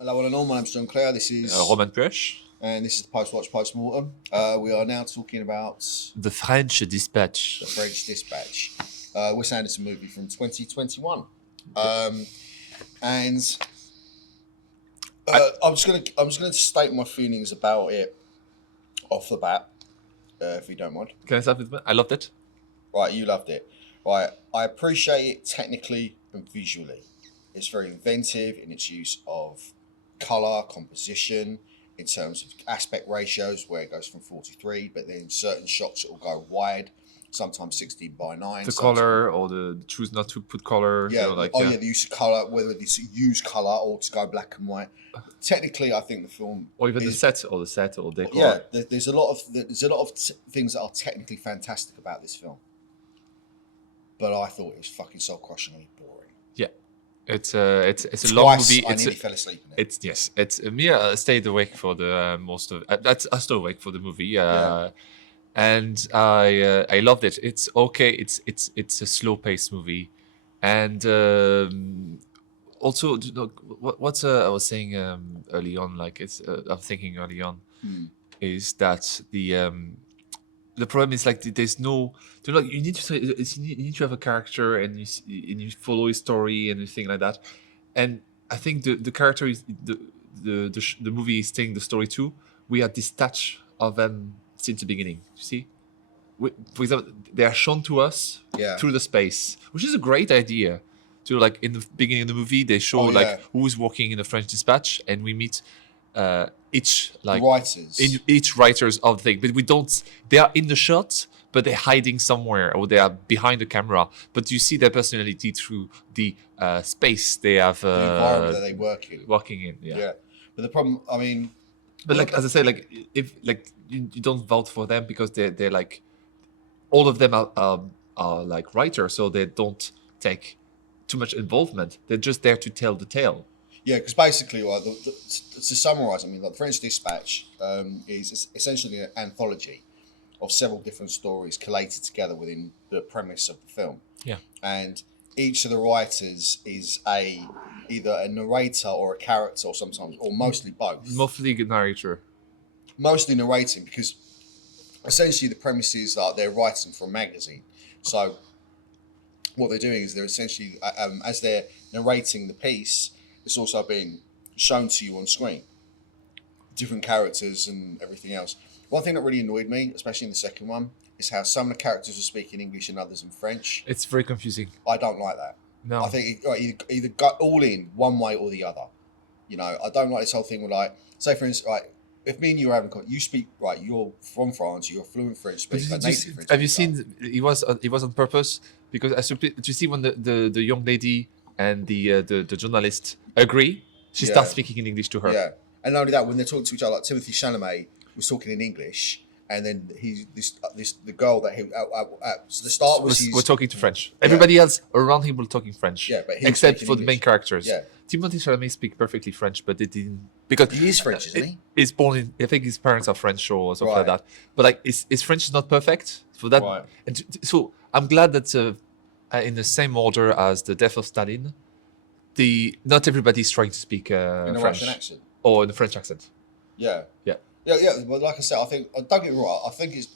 Hello, all in all. My name's John Clare. This is Roman Puech. and this is the Post Watch Post Mortem. We are now talking about The French Dispatch. the French Dispatch, Wes Anderson movie from 2021. And I'm just gonna state my feelings about it off the bat, if you don't mind. Can I start with that? I loved it. Right, you loved it. Right, I appreciate it technically and visually. It's very inventive in its use of color, composition, in terms of aspect ratios, where it goes from 43, but then certain shots it will go wide, sometimes 16:9. The color or the choose not to put color. Yeah, the use of color, whether it's use color or to go black and white. Technically, I think the film, or even the set or decor. yeah, there's a lot of things that are technically fantastic about this film, but I thought it was fucking soul crushingly boring. Yeah, it's a long movie. I nearly fell asleep in it. It's me. I stayed awake for the most of. I stayed awake for the movie. And I loved it. It's okay. It's a slow paced movie, and also what I was saying early on, like I'm thinking early on, is that the problem is like there's no, you need to have a character and you follow his story and everything like that, and I think the character is the movie is telling the story too. We are detached of them since the beginning. You see, for example, they are shown to us through the space, which is a great idea. To like in the beginning of the movie, they show who's working in the French Dispatch, and we meet each writers of the thing, but we don't. They are in the shot, but they're hiding somewhere, or they are behind the camera. But you see their personality through the space they have, the environment that they working in. Yeah. But the problem, I mean, but like as I said, like if like you don't vote for them because they're like all of them are like writers, so they don't take too much involvement. They're just there to tell the tale. Yeah, because basically, to summarize, I mean, like the French Dispatch is essentially an anthology of several different stories collated together within the premise of the film. Yeah, and each of the writers is either a narrator or a character, or sometimes, or mostly both. Mostly narrator. Mostly narrating, because essentially the premise is that they're writing for a magazine. So what they're doing is they're essentially, as they're narrating the piece, it's also being shown to you on screen. Different characters and everything else. One thing that really annoyed me, especially in the second one, is how some of the characters are speaking English and others in French. It's very confusing. I don't like that. No. I think either go all in one way or the other. You know, I don't like this whole thing where, like, say for instance, like, if me and you are having, you speak, right, you're from France, you're fluent French speaker, native French. Have you seen, it was on purpose, because do you see when the young lady and the journalist agree, she starts speaking in English to her. Yeah, and not only that, when they're talking to each other, like Timothée Chalamet was talking in English, and then the girl that he so the start was we're talking to French. Everybody else around him was talking French. Yeah, but except for the main characters. Yeah, Timothée Chalamet speaks perfectly French, but they didn't, because he is French, isn't he? He's born in, I think his parents are French or something like that. But like his French is not perfect for that. Right. And so I'm glad that in the same order as the death of Stalin, not everybody is trying to speak in a French Russian accent or in a French accent. Yeah. But like I said, I think, don't get me wrong, I think it's,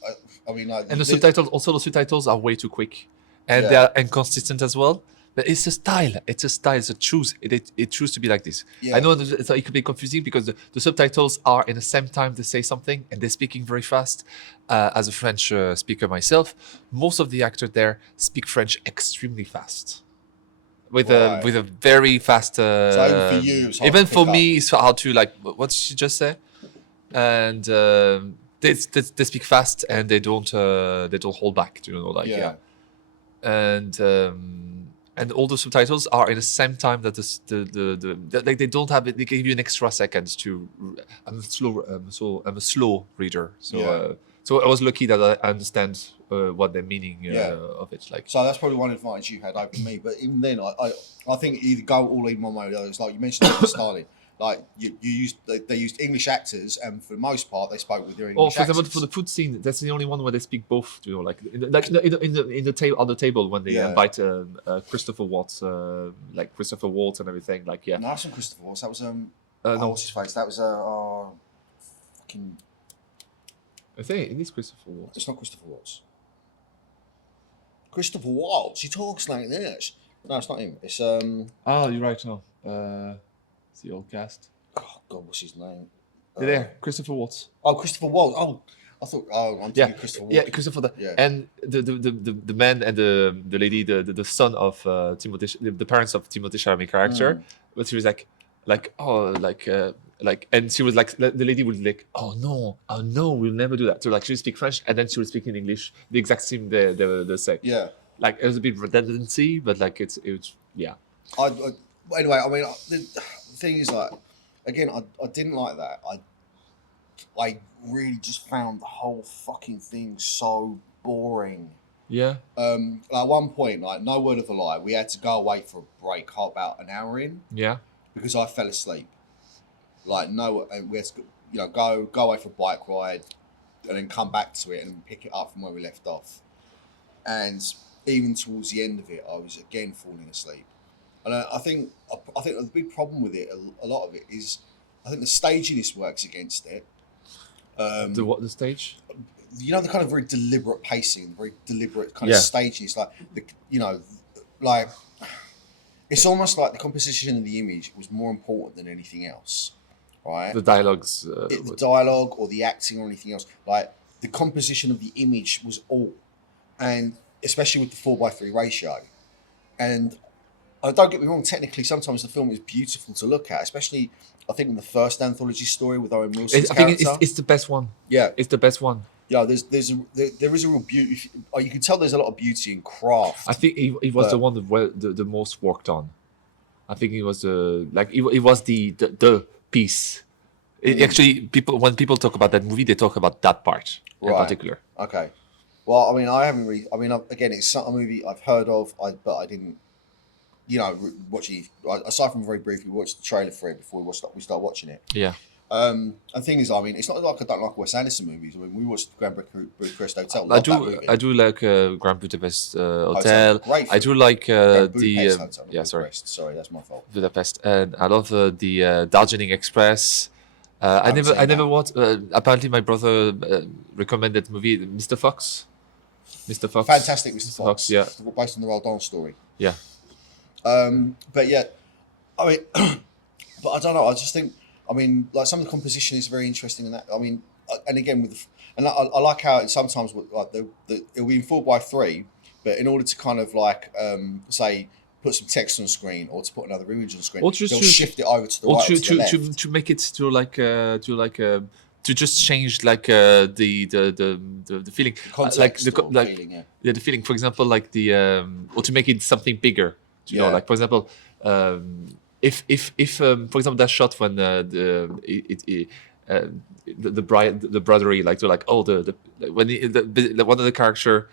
I mean, like, and the subtitles are way too quick, and they are inconsistent as well. But it's a style. It's a choose. It choose to be like this. Yeah. I know that it could be confusing because the subtitles are in the same time they say something and they're speaking very fast. As a French speaker myself, most of the actors there speak French extremely fast. With a very fast. So even for you, it's hard even to for pick me, up. it's hard to, like, what did she just say? And they speak fast and they don't hold back. And all the subtitles are in the same time that like they don't have it. They give you an extra seconds to. I'm a slow reader, so so I was lucky that I understand what the meaning of it. Like, so that's probably one advantage you had over me. But even then, I think either go all in one way or the other. It's like you mentioned at the start. Like they used English actors, and for the most part, they spoke with their English accents. For example, for the food scene, that's the only one where they speak both. Like in the table on the table when they invite Christopher Waltz, like Christopher Waltz and everything. Like no, that's not Christopher Waltz. That was No, what's his face? That was fucking. I think it is Christopher Waltz. It's not Christopher Watts. Christopher Waltz. He talks like this. No, it's not him. It's Oh, you're right. No, it's the old cast. Oh God, what's his name? They're there, Christopher Waltz. Oh, Christopher Waltz. Oh, I thought. Oh, I'm thinking Christopher Waltz. Yeah, Christopher. And the man and the lady, the son of Timothy, the parents of Timothy Chalamet character, but she was and she was like, the lady would like, oh no, we'll never do that. So like she would speak French and then she would speak in English, the exact same they say. Yeah. Like it was a bit redundancy, but like it was yeah. Anyway, I mean, the thing is, like, again, I didn't like that. I really just found the whole fucking thing so boring. Yeah. Like one point, like no word of a lie, we had to go away for a break about an hour in. Yeah. Because I fell asleep. Like no, and we had to, go away for a bike ride, and then come back to it and pick it up from where we left off. And even towards the end of it, I was again falling asleep. And I think the big problem with it, a lot of it is, I think the staginess works against it. The stage? The kind of very deliberate pacing, very deliberate kind of staginess, like it's almost like the composition of the image was more important than anything else, right? The dialogues, the dialogue or the acting or anything else, like the composition of the image was all, and especially with the 4:3 ratio, and. Don't get me wrong. Technically, sometimes the film is beautiful to look at, especially I think in the first anthology story with Owen Wilson's character. I think it's the best one. Yeah, it's the best one. Yeah, there is a real beauty. You can tell there's a lot of beauty in craft. I think it was the one that the most worked on. I think it was it was the piece. Actually, when people talk about that movie, they talk about that part in particular. Okay. Well, I mean, I haven't really. I mean, again, it's a movie I've heard of, but I didn't. Watching aside from very briefly, we watched the trailer for it before we start watching it. Yeah. And the thing is, I mean, it's not like I don't like Wes Anderson movies. I mean, we watched Grand Budapest Hotel. I do like Grand Budapest Hotel. Great. I do like Budapest Hotel, yeah, sorry, that's my fault. Budapest, and I love the Darjeeling Express. I never watched. Apparently, my brother recommended the movie Mr. Fox. Mr. Fox. Fantastic, Mr. Fox. Yeah. Based on the Roald Dahl story. Yeah. But yeah, I mean, but I don't know. I just think, I mean, like some of the composition is very interesting in that. I mean, and again I like how it sometimes like it'll be in 4:3, but in order to kind of like say put some text on the screen or to put another image on the screen, they'll shift it over to the right or to the left. To make it to just change like the feeling, context feeling, yeah. The feeling. For example, like or to make it something bigger. Like for example, if for example that shot when the brotherly like they're like when one of the character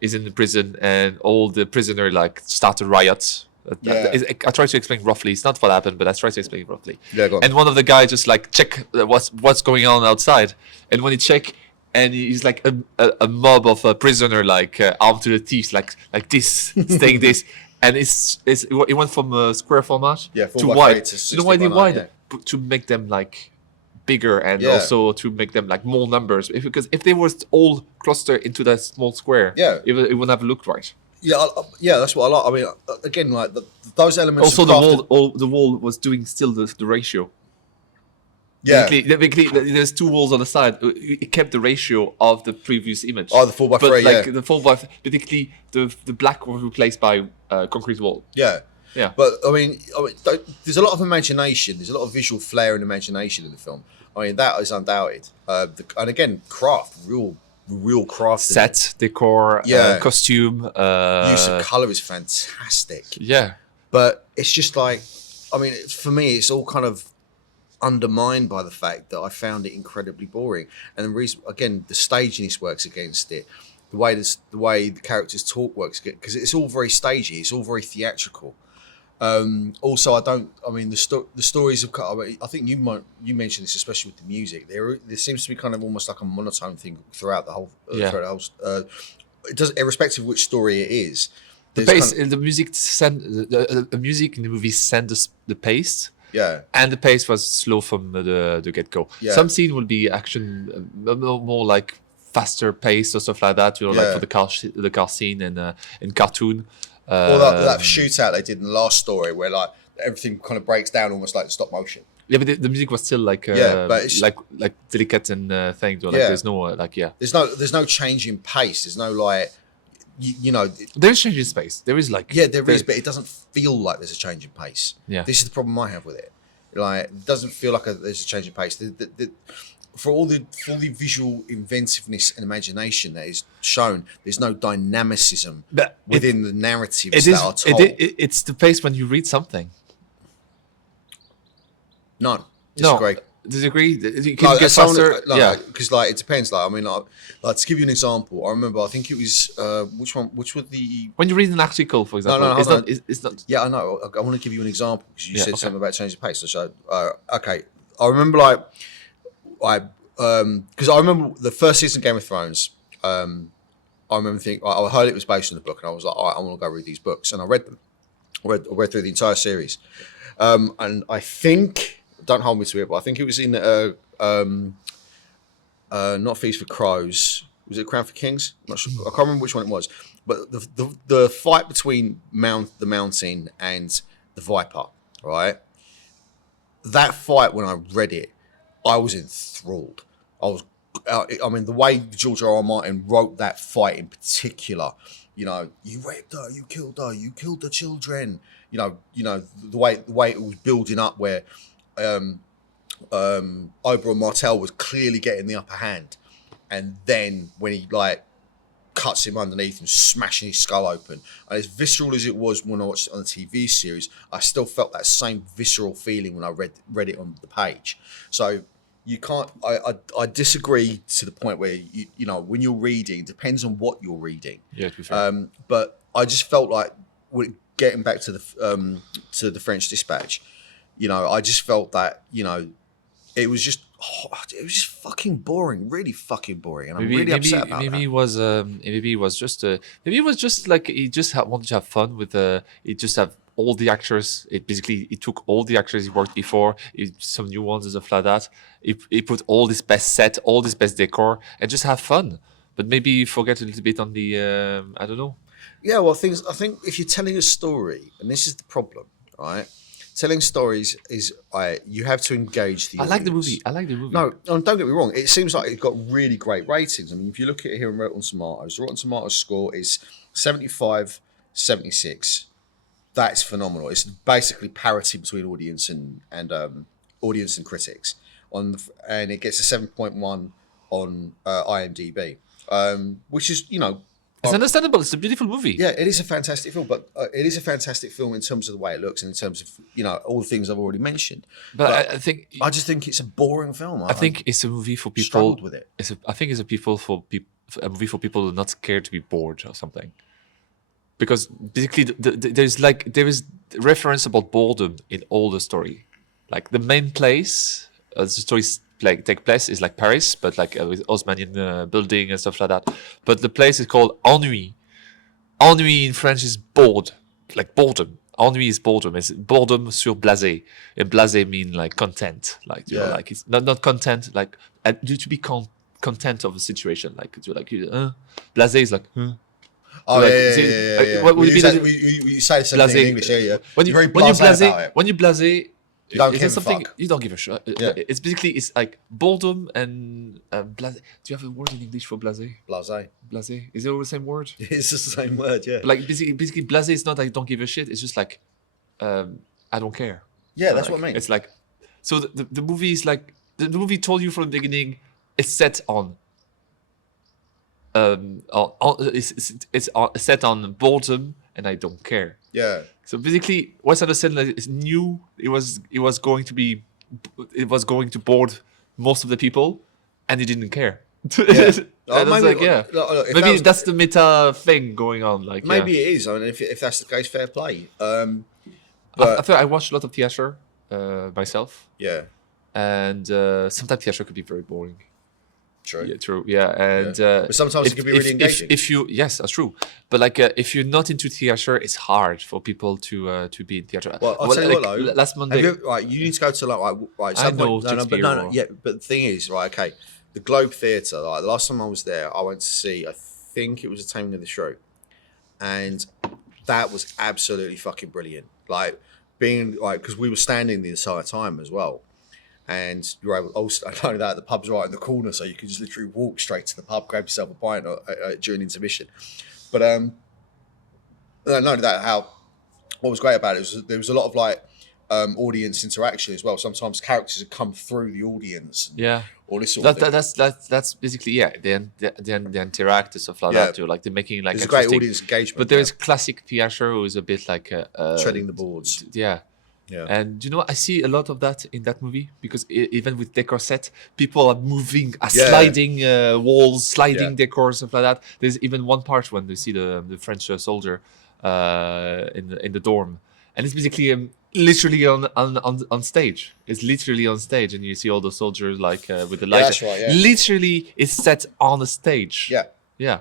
is in the prison and all the prisoner like start to riot. I try to explain roughly. It's not what happened, but I try to explain roughly. Yeah, go on. And one of the guys just like check what's going on outside, and when he check. And he's like a mob of a prisoner, like armed to the teeth, like this, saying this, and it went from a square format to wide. You know why they wide? Yeah. To make them like bigger and also to make them like more numbers. Because if they were all clustered into that small square, it wouldn't have looked right. Yeah, that's what I like. I mean, again, like those elements. Also, the wall was doing still the ratio. Yeah, basically, there's two walls on the side. It kept the ratio of the previous image. Oh, the 4:3, but like the 4:3, particularly the black was replaced by concrete wall. Yeah. Yeah. But I mean, there's a lot of imagination. There's a lot of visual flair and imagination in the film. I mean, that is undoubted. And again, craft, real craft. Set, decor, costume. Use of color is fantastic. Yeah. But it's just like, I mean, for me, it's all kind of undermined by the fact that I found it incredibly boring, and the reason, again, the staginess works against it. The way the characters talk works because it's all very stagey. It's all very theatrical. Also, the stories of. I think you mentioned this, especially with the music. There seems to be kind of almost like a monotone thing throughout the whole. It does, irrespective of which story it is. The pace, the music the music in the movie sends the pace. Yeah. And the pace was slow from the get go. Yeah. Some scene will be action, more like faster paced or stuff like that. You know, like Yeah. for the car scene and in cartoon. Or that shootout they did in the last story where like everything kind of breaks down almost like stop motion. Yeah, but the music was still like but it's, like delicate and thing. Like Yeah. there's no like there's no change in pace. There's no like you know. There is change in space. There is like there is, but it doesn't feel like there's a change in pace. Yeah. This is the problem I have with it. Like it doesn't feel like there's a change in pace. For all the visual inventiveness and imagination that is shown, there's no dynamicism within the narratives that are told. It's the pace when you read something. No, disagree. No, disagree. You can get faster. Because like it depends. Like I mean, like to give you an example, I remember I think it was which one? Which was the when you read an article, for example? No, it's not. Yeah, I know. I want to give you an example because you said something about changing pace. So okay, I remember because I remember the first season of Game of Thrones. I remember thinking I heard it was based on the book, and I was like, all right, I want to go read these books, and I read them. I read through the entire series, and I think. Don't hold me to it, but I think it was in not Feast for Crows. Was it Crown for Kings? I'm not sure. I can't remember which one it was. But the fight between the Mountain and the Viper, right? That fight, when I read it, I was enthralled. I mean, the way George R. R. Martin wrote that fight in particular, you know, you raped her, you killed the children. You know the way it was building up where. Oberyn Martell was clearly getting the upper hand, and then when he like cuts him underneath and smashing his skull open, and as visceral as it was when I watched it on the TV series, I still felt that same visceral feeling when I read it on the page. So you can't. I disagree to the point where you know when you're reading, it depends on what you're reading. Yeah, to be fair. But I just felt like getting back to the French Dispatch. You know, I just felt that, you know, it was just fucking boring, really fucking boring, and I'm really upset about maybe that. Maybe it was just like he just wanted to have fun with he just have all the actors. It took all the actors he worked before, some new ones and stuff like that. He put all this best set, all this best decor, and just have fun. But maybe forget a little bit on the I don't know. Yeah, well, I think if you're telling a story, and this is the problem, right? Telling stories is you have to engage the audience. I like the movie. No, don't get me wrong. It seems like it got really great ratings. I mean, if you look at it here on Rotten Tomatoes, the Rotten Tomatoes score is 75, 76. That's phenomenal. It's basically parity between audience and critics. And it gets a 7.1 on IMDb, which is, you know. It's understandable. It's a beautiful movie. Yeah, it is a fantastic film, but it is a fantastic film in terms of the way it looks and in terms of, you know, all the things I've already mentioned. But I just think it's a boring film. I think it's a movie for people. Struggled with it. I think it's a movie for people who are not scared to be bored or something. Because basically, there is reference about boredom in all the story. Like the main place, the stories like take place is like Paris, but like with Haussmannian building and stuff like that. But the place is called ennui. Ennui in French is bored, like boredom. Ennui is boredom. It's boredom sur blasé, and blasé mean like content, like you know, like it's not content, like you to be content of a situation, like blasé is like. Oh like, yeah. What would you say the same thing in English, yeah. When you blasé. You don't give a fuck. You don't give a shit. Yeah. It's like boredom and blasé. Do you have a word in English for blasé? Blasé. Blasé. Is it all the same word? It's the same word, yeah. But like basically blasé is not like don't give a shit. It's just like I don't care. Yeah, that's what I mean. It's like so the movie is like the movie told you from the beginning. It's set on. It's set on boredom and I don't care. Yeah. So basically, Wes Anderson knew it was going to bore most of the people, and he didn't care. Yeah. Maybe that's the meta thing going on. Like maybe it is. I mean, if that's the case, fair play. But I watched a lot of theatre myself. Yeah. And sometimes theatre could be very boring. True. Yeah, true. Yeah, and But sometimes it can be really engaging. If you, yes, that's true. But like, if you're not into theater, it's hard for people to be in theater. Well, I'll tell you like, what though. last Monday, Right, you need to go to like right. I Some know point, no, no, but Shakespeare no, no, or yeah. But the thing is, right, okay, the Globe Theatre. Like the last time I was there, I went to see. I think it was A Taming of the Shrew, and that was absolutely fucking brilliant. Like being like because we were standing the entire time as well. And you're able also not only that the pub's right in the corner, so you can just literally walk straight to the pub, grab yourself a pint during intermission. But not only that, how what was great about it was there was a lot of like audience interaction as well. Sometimes characters would come through the audience, yeah. or this sort of thing. That's basically, yeah. They interact and stuff like Yeah. that too. Like they're making like There's a great interesting. audience engagement. But there's classic theater who is a bit like treading the boards. yeah. Yeah. And you know what? I see a lot of that in that movie because even with decor set, people are moving, sliding walls, sliding decors, stuff like that. There's even one part when they see the French soldier in the dorm, and it's basically literally on stage. It's literally on stage, and you see all the soldiers like with the light. Yeah, that's right. Yeah. Literally, it's set on the stage. Yeah. Yeah.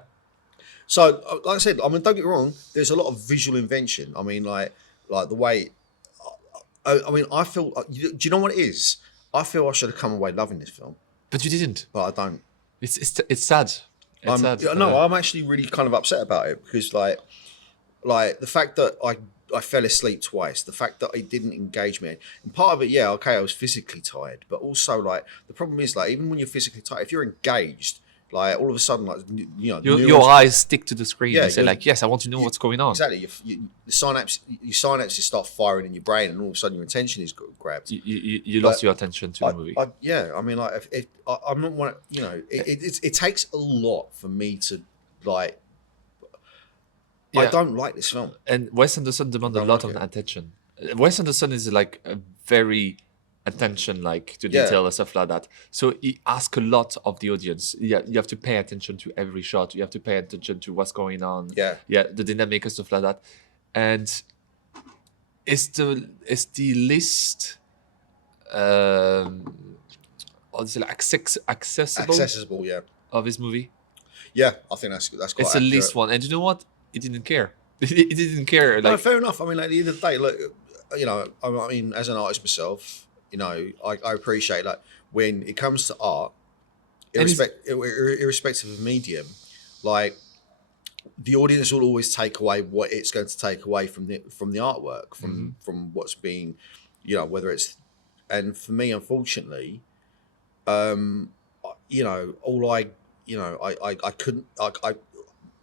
So, like I said, I mean, don't get me wrong. There's a lot of visual invention. I mean, like the way. I mean, I feel. Do you know what it is? I feel I should have come away loving this film, But you didn't. but I don't. It's sad. It's sad. No, I'm actually really kind of upset about it because, like the fact that I fell asleep twice, the fact that it didn't engage me, and part of it, yeah, okay, I was physically tired, but also like the problem is like even when you're physically tired, if you're engaged, like all of a sudden, like you know, your eyes stick to the screen. Yeah, and say like, yes, I want to know what's going on. Exactly. The synapses start firing in your brain, and all of a sudden your attention is grabbed. You lost your attention to the movie. Yeah, I mean, like, if I'm not one, you know, it takes a lot for me to like. I don't like this film. And Wes Anderson demands a lot of attention. Wes Anderson is like a very attention like to detail and stuff like that. So he asks a lot of the audience. Yeah, you have to pay attention to every shot. You have to pay attention to what's going on. Yeah, the dynamic and stuff like that. And it's the least accessible yeah, of his movie. Yeah, I think that's quite. It's the least one. And you know what? He didn't care. He didn't care. Like, no, fair enough. I mean, at the end of the day, look, you know, I mean, as an artist myself, you know, I appreciate like when it comes to art, irrespective of medium, like the audience will always take away what it's going to take away from the artwork, from what's being, you know, whether it's, and for me, unfortunately, you know, I couldn't, I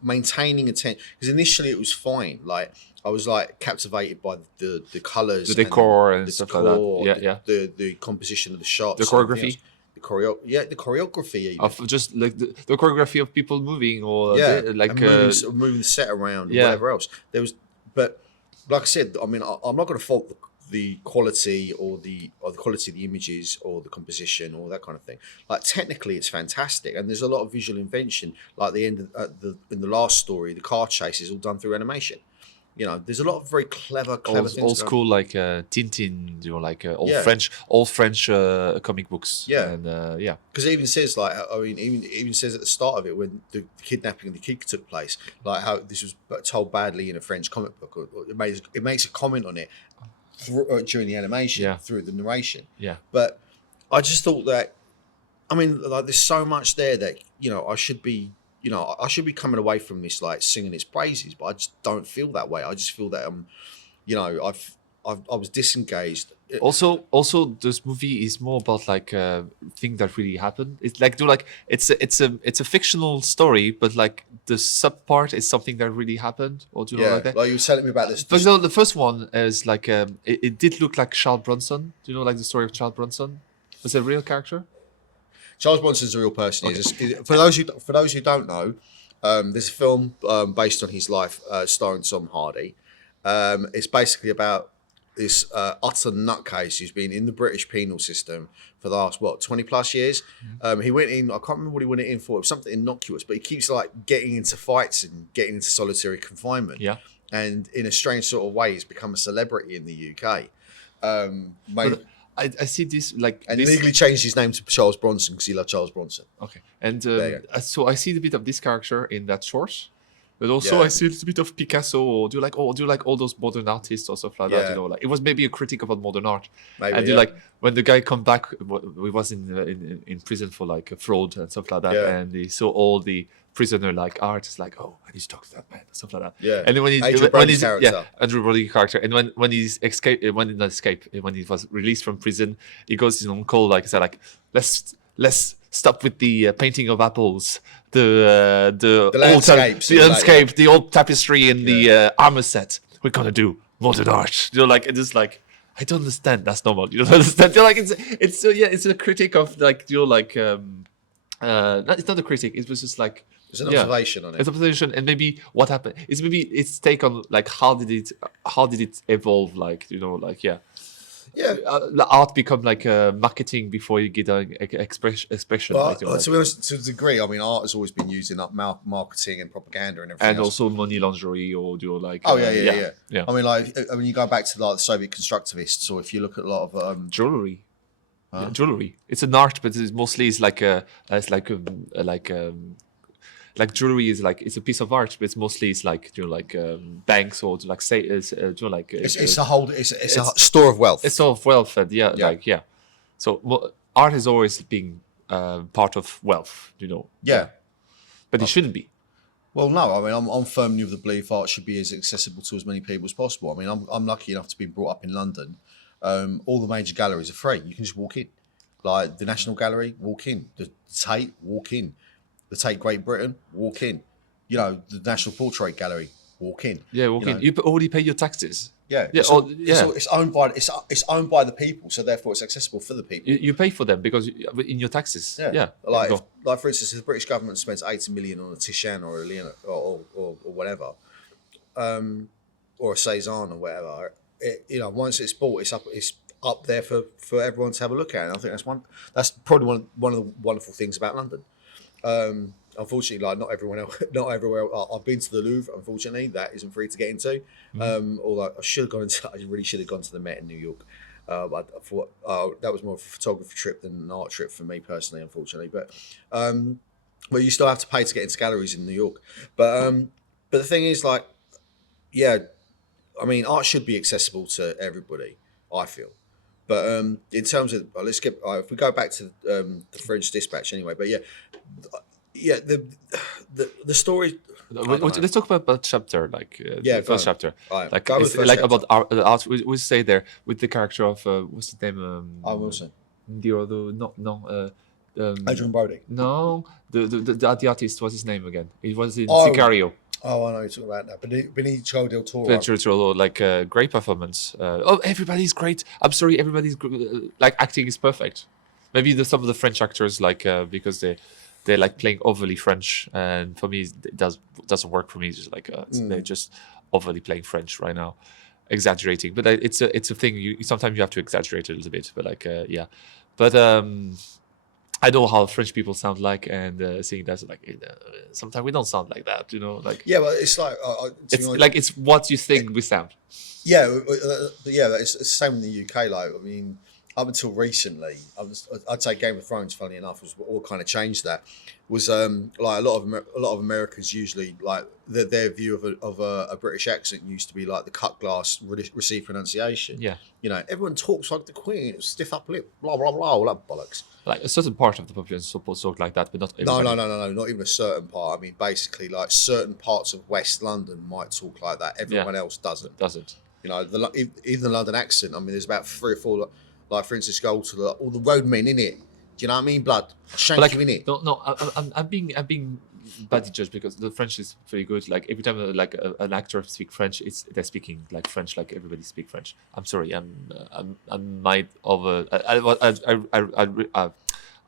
maintaining attention because initially it was fine. Like I was like captivated by the colors, the decor and stuff like that. The composition of the shots, the choreography, the choreography even. Of just like the choreography of people moving or like moving the set around or whatever else. There was, but like I said, I mean, I'm not going to fault the quality or the quality of the images or the composition or that kind of thing. Like technically it's fantastic and there's a lot of visual invention. Like the end of in the last story, the car chase is all done through animation. You know, there's a lot of very clever things. Old school like Tintin, you know, like old French comic books. Yeah, and because it even says like, I mean, it even says at the start of it when the kidnapping of the kid took place, like how this was told badly in a French comic book. Or it makes a comment on it during the animation, through the narration. Yeah. But I just thought that, I mean, like there's so much there that, you know, I should be coming away from this like singing its praises, but I just don't feel that way. I just feel that you know, I was disengaged. Also, this movie is more about like a thing that really happened. It's like it's a fictional story, but like the sub part is something that really happened. Or do you know like that? Like you were telling me about this. For example, the first one is like it did look like Charles Bronson. Do you know like the story of Charles Bronson? Was it a real character? Charles Bronson's a real person. Okay. For those who don't know, there's a film based on his life, starring Tom Hardy. It's basically about this utter nutcase who's been in the British penal system for the last 20 plus years. He went in, I can't remember what he went in for. It was something innocuous, but he keeps like getting into fights and getting into solitary confinement. Yeah. And in a strange sort of way, he's become a celebrity in the UK. I see this like And this. legally changed his name to Charles Bronson because he loved Charles Bronson. Okay, and you so I see a bit of this character in that short, but also Yeah. I see a little bit of Picasso. Or do you like all those modern artists or stuff like that? Yeah. You know, like it was maybe a critique about modern art. Maybe, And you yeah. like when the guy come back, we was in prison for like a fraud and stuff like that, Yeah. and he saw all the prisoner like art. It's like, oh, I need to talk to that man, and stuff like that. Yeah. And then when Adrian Brody's character. Andrew Brody's character, and when he's when he was released from prison, he goes to his uncle like said like let's stop with the painting of apples, the landscapes, the landscape, the old tapestry, and the armor set. We're gonna do modern art. You know, like it is like I don't understand. That's normal. You don't understand. You're like it's a critique of like it's not a critique. It was just like. There's an observation on it. It's observation, and maybe what happened is maybe its take on like how did it evolve? Like the art become like marketing before you get an expression. Well, like, to be honest, to a degree, I mean, art has always been used in marketing and propaganda and everything. And else. also money laundering or like. Yeah. I mean, like, you go back to like the Soviet constructivists, or if you look at a lot of jewelry. Yeah, jewelry. It's an art, but it's mostly like jewelry is like it's a piece of art, but it's mostly like banks or like say it's it's a store of wealth. It's all of wealth, and So art has always been part of wealth, but it shouldn't be. Well, no, I mean, I'm firmly of the belief art should be as accessible to as many people as possible. I mean, I'm lucky enough to be brought up in London. All the major galleries are free. You can just walk in, like the National Gallery, walk in. The Tate, walk in. The Tate Great Britain, walk in. The National Portrait Gallery, walk in. Yeah, walk in. You already pay your taxes. Yeah, it's owned by the people, so therefore it's accessible for the people. You pay for them because in your taxes. Yeah. Like for instance, if the British government spends 80 million on a Titian or a Leonardo or whatever, or a Cézanne or whatever, once it's bought, it's up there for everyone to have a look at. And I think that's probably one of the wonderful things about London. Unfortunately, like not everywhere. I've been to the Louvre. Unfortunately, that isn't free to get into. Although I really should have gone to the Met in New York. But I thought that was more of a photography trip than an art trip for me personally. Unfortunately, but you still have to pay to get into galleries in New York. But the thing is, like, I mean, art should be accessible to everybody. I feel. But in terms of if we go back to the French Dispatch anyway. But the story. Let's talk about chapter the first chapter. Right, like go with the first chapter. about art. We say there with the character of what's his name? Wilson. Adrian Brody. No, the artist. What's his name again? It was in Sicario. Oh, I know you're talking about that. Benicio del Toro. Benicio del Toro, like a great performance. Everybody's great. I'm sorry, everybody's like acting is perfect. Maybe some of the French actors because they're like playing overly French, and for me it doesn't work for me. It's just like they're just overly playing French right now, exaggerating. But it's a thing. Sometimes you have to exaggerate a little bit. But I know how French people sound like, and seeing that, sometimes we don't sound like that, like. Yeah, but it's like it's what you think we sound. Yeah, it's the same in the UK. Like, I mean, up until recently, I'd say Game of Thrones, funny enough, was what kind of changed that. Was like a lot of Americans usually like their view of a British accent used to be like the cut glass received pronunciation. Yeah, everyone talks like the Queen, stiff upper lip, blah blah blah, all that bollocks. Like a certain part of the population supposed to talk like that, but not everybody. No, not even a certain part. I mean, basically, like certain parts of West London might talk like that. Everyone else doesn't. Even the London accent. I mean, there's about 3 or 4. Like, for instance, go to all the roadmen in it. Do you know what I mean? Blood, shank you in it. No. I'm being badly judged because the French is very good. Like every time an actor speaks French, they're speaking like French, like everybody speaks French. I'm sorry, I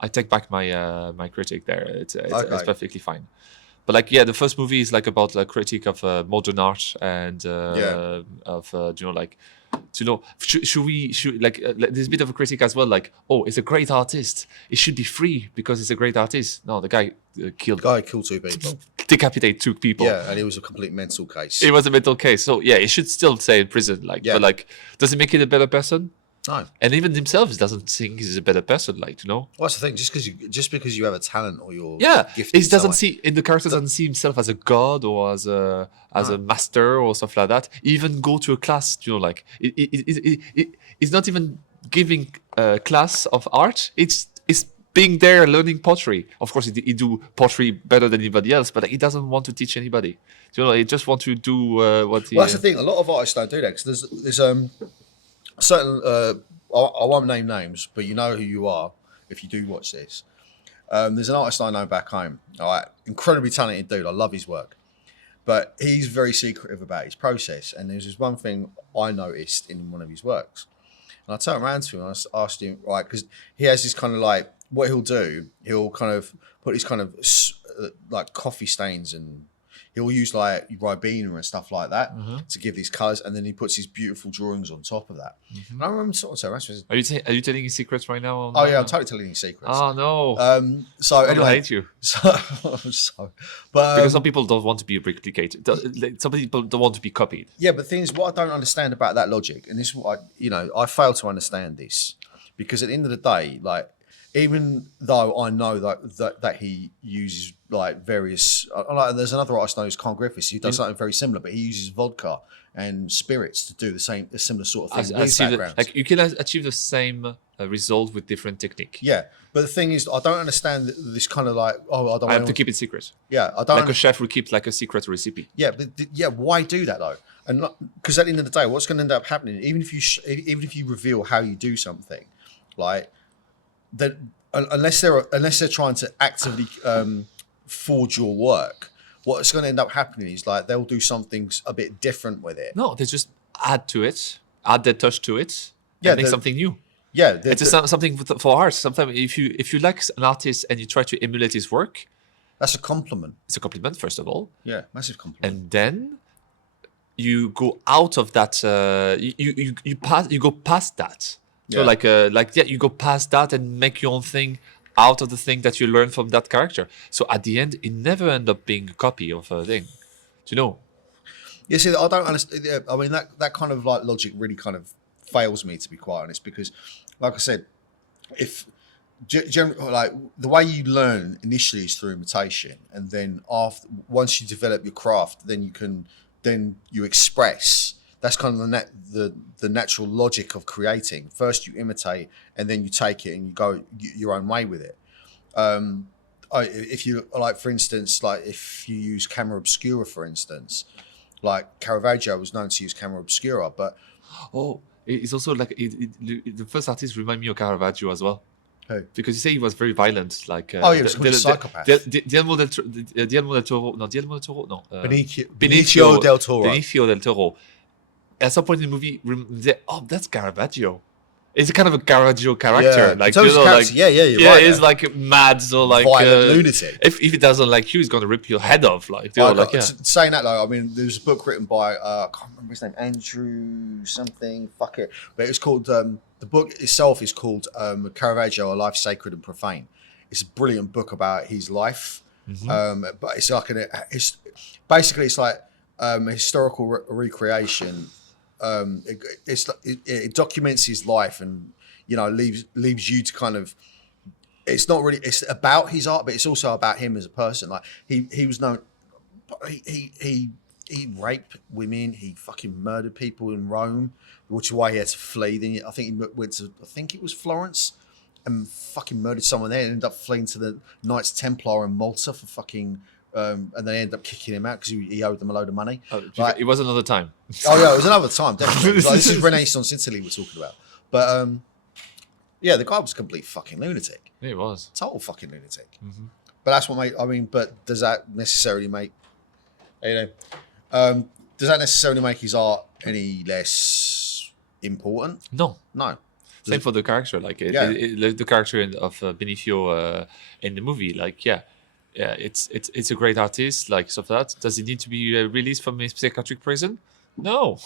take back my critique there. It's perfectly fine. But the first movie is like about a critique of modern art and should there's a bit of a critique as well, like, oh, it's a great artist, it should be free because it's a great artist. No, the guy killed 2 people, decapitated 2 people. Yeah, and it was a complete mental case. It was a mental case, so he should still stay in prison. But does it make it a better person? No. And even himself doesn't think he's a better person, like, you know. Well, that's the thing. Just because you have a talent or you're Yeah, gifted, he doesn't see in the character doesn't see himself as a god or as a master or stuff like that. Even go to a class, you know, like it's not even giving a class of art. It's being there learning pottery. Of course, he do pottery better than anybody else, but like, he doesn't want to teach anybody. You know, he just want to do what he. Well, that's the thing. A lot of artists don't do that because there's certain. I won't name names, but you know who you are if you do watch this. There's an artist I know back home. All right, incredibly talented dude. I love his work, but he's very secretive about his process. And there's this one thing I noticed in one of his works, and I turned around to him and I asked him, right, because he has this kind of like what he'll do. He'll kind of put these kind of like coffee stains and. He'll use like Ribena and stuff like that to give these colours, and then he puts his beautiful drawings on top of that. And I remember sort of saying, Are you telling his secrets right now? "Oh yeah, I'm totally telling you secrets." Oh no! So anyway, I hate you. But Because some people don't want to be replicated. Some people don't want to be copied. yeah, but the thing is, what I don't understand about that logic, and this is what I fail to understand this, because at the end of the day, like. Even though I know that he uses like various, like there's another artist I know, Carl Griffiths, who does something very similar, but he uses vodka and spirits to do a similar sort of thing with backgrounds. Like you can achieve the same result with different technique. Yeah, but the thing is, I don't understand this kind of like, I have to keep it secret. Yeah, I don't. Like a chef will keep like a secret recipe. Yeah, but why do that though? And because at the end of the day, what's going to end up happening, even if you reveal how you do something, like. That unless they're trying to actively forge your work, what's going to end up happening is like they'll do something a bit different with it. No, they just add their touch to it, and make something new. Yeah, it's something for art. Sometimes if you like an artist and you try to emulate his work, that's a compliment. It's a compliment, first of all. Yeah, massive compliment. And then you go out of that. You go past that. So you go past that and make your own thing out of the thing that you learn from that character. So at the end, it never end up being a copy of a thing. Do you know? Yeah, see, I don't understand. I mean, that kind of like logic really kind of fails me, to be quite honest, because, like I said, if like the way you learn initially is through imitation, and then once you develop your craft, then you express. That's kind of the natural logic of creating. First you imitate, and then you take it and you go your own way with it. If you like, for instance, like if you use camera obscura, for instance, like Caravaggio was known to use camera obscura, but it's also like the first artist remind me of Caravaggio as well. Who? Because you say he was very violent, like he was a psychopath. Guillermo del Toro, Benicio del Toro. Benicio del Toro. At some point in the movie, that's Caravaggio. It's kind of a Caravaggio character, like you're right. He's like mad, so like violent lunatic. If he doesn't like you, he's gonna rip your head off, like. Saying that though, I mean, there's a book written by I can't remember his name, Andrew something. Fuck it, but it's called the book itself is called Caravaggio: A Life Sacred and Profane. It's a brilliant book about his life, but it's like it's like a historical recreation. It documents his life, and leaves you to kind of. It's not really. It's about his art, but it's also about him as a person. Like he was known. He raped women. He fucking murdered people in Rome, which is why he had to flee. Then I think he went to. I think it was Florence, and fucking murdered someone there, and ended up fleeing to the Knights Templar in Malta for fucking. And they ended up kicking him out because he owed them a load of money. It was another time. It was another time, definitely. This is Renaissance Italy we're talking about. But the guy was a complete fucking lunatic. Yeah, he was. Total fucking lunatic. But that's what but does that necessarily make, does that necessarily make his art any less important? No. Same for the character, like the character of Benicio in the movie, like it's a great artist, like stuff like that. Does he need to be released from his psychiatric prison? No.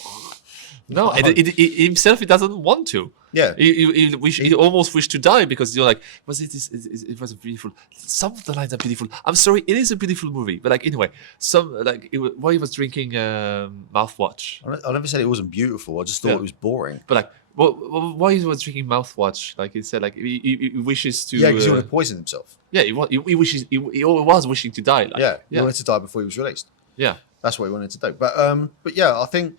And himself, he doesn't want to. Yeah, he almost wished to die because it was a beautiful. Some of the lines are beautiful. I'm sorry, it is a beautiful movie, but like anyway, while he was drinking mouthwash. I never said it wasn't beautiful. I just thought it was boring. But like why he was drinking mouthwash? Like he said, like he wishes to. Yeah, because he wanted to poison himself. Yeah, he wishes he was wishing to die. Like, Yeah, he wanted to die before he was released. yeah. That's what he wanted to do. But yeah, I think,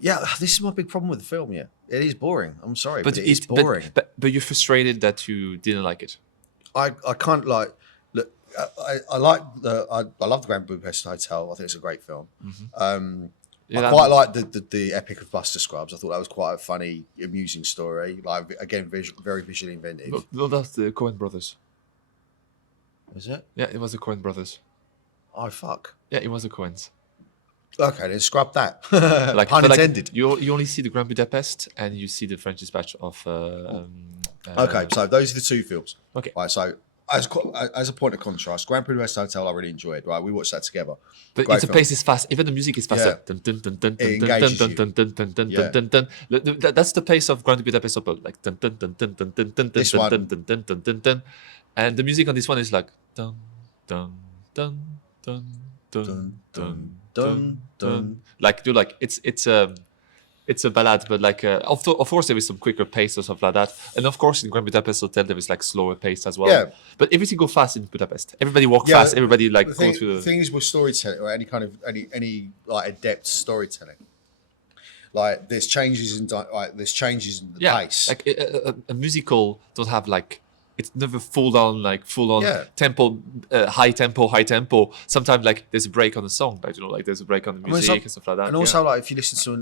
yeah, this is my big problem with the film. Yeah, it is boring. I'm sorry, but it is boring. But you're frustrated that you didn't like it. I can't like look. I like I love the Grand Budapest Hotel. I think it's a great film. I quite like the Epic of Buster Scrubs. I thought that was quite a funny, amusing story. Like again, very visually inventive. No, that's the Coen brothers. Was it? Yeah, it was the Coen brothers. Oh fuck. Yeah, it was the Coens. Okay, then scrub that. Like, Pun intended. Like, you only see the Grand Budapest and you see the French Dispatch of. Okay, so those are the two films. Okay. Right, so as a point of contrast, Grand Budapest Hotel I really enjoyed. Right, we watched that together. But Great the film. pace is fast. Even the music is faster. That's the pace of Grand Budapest Hotel. Like This one. and the music on this one is like dun dun dun dun dun dun dun dun. Like do like it's a ballad, but like of course there is some quicker pace or stuff like that, and of course in Grand Budapest Hotel there is like slower pace as well. Yeah. But everything go fast in Budapest. Everybody walk fast. Everybody like the go thing, through the thing is with storytelling or any kind of any like adept storytelling, like there's changes in the pace. Like a musical don't have like it's never full on Yeah. tempo, high tempo. Sometimes like there's a break on the song, like like there's a break on the music and stuff like that. And also like if you listen to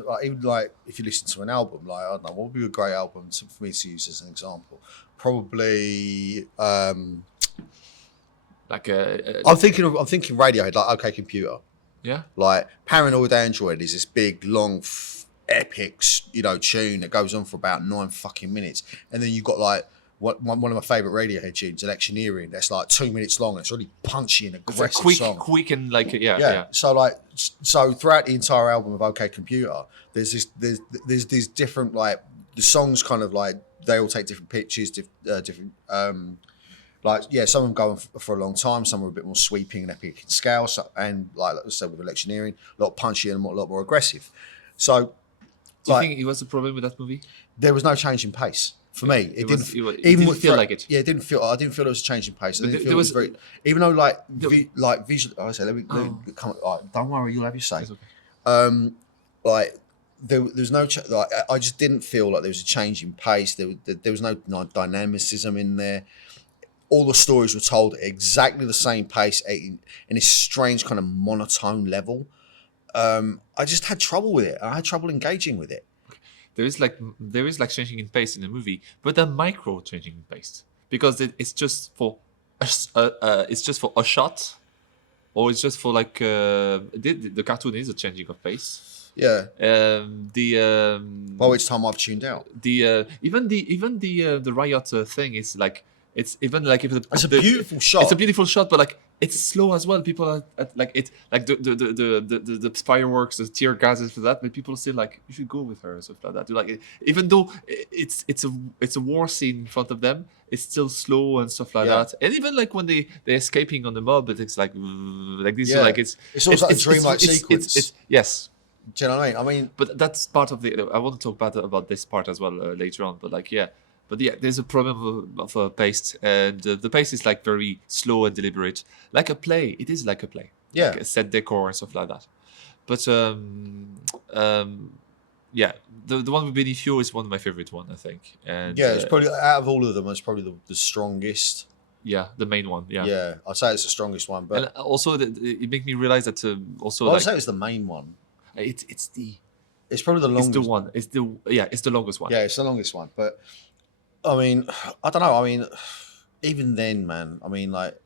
an album, like I don't know, what would be a great album for me to use as an example? Probably like I'm thinking Radiohead, like OK Computer. yeah. Like Paranoid Android is this big long epic tune that goes on for about 9 fucking minutes, and then you've got like one of my favourite Radiohead tunes, Electioneering, that's like 2 minutes long. And it's really punchy and aggressive song. Quick and like yeah. So throughout the entire album of OK Computer, there's these different like the songs kind of like they all take different pitches, different like some of them go on for a long time. Some are a bit more sweeping and epic in scale, and like I said with Electioneering, a lot punchy and a lot more aggressive. So, do you think it was a problem with that movie? There was no change in pace. For me, it didn't feel like it. Yeah, it didn't feel. I didn't feel there was a change in pace. I didn't feel it was very. Even though visual. I say, let me come. Don't worry, you'll have your say. Okay. Like there's no. I just didn't feel like there was a change in pace. There was no dynamicism in there. All the stories were told at exactly the same pace in this strange kind of monotone level. I just had trouble with it. I had trouble engaging with it. There is like changing in pace in the movie, but a micro changing in pace because it's just for a shot, or it's just for like the cartoon is a changing of pace. Yeah. By which time I've tuned out. Even the riot thing is like it's even like if it's a beautiful shot. It's a beautiful shot, but like it's slow as well. People are like it, like the fireworks, the tear gases for that, but people are still like you should go with her or stuff like that. Like even though it's a war scene in front of them, it's still slow and stuff like that. And even like when they're escaping on the mob, it's like this. Like it's also like a dreamlike sequence. Yes. Do you know what I mean? But that's part of the. I want to talk about this part as well later on. But like But yeah, there's a problem of a pace, and the pace is like very slow and deliberate, like a play. It is like a play, like a set decor and stuff like that. But yeah, the one with Benicio is one of my favorite one, I think. And it's probably out of all of them, it's probably the strongest. Yeah, the main one. Yeah, I'd say it's the strongest one. But and also, it made me realize that also I'd say it's the main one. It's probably the longest. It's the one. It's the longest one. Yeah, it's the longest one, but. I mean, I don't know. I mean, even then, man. I mean, like,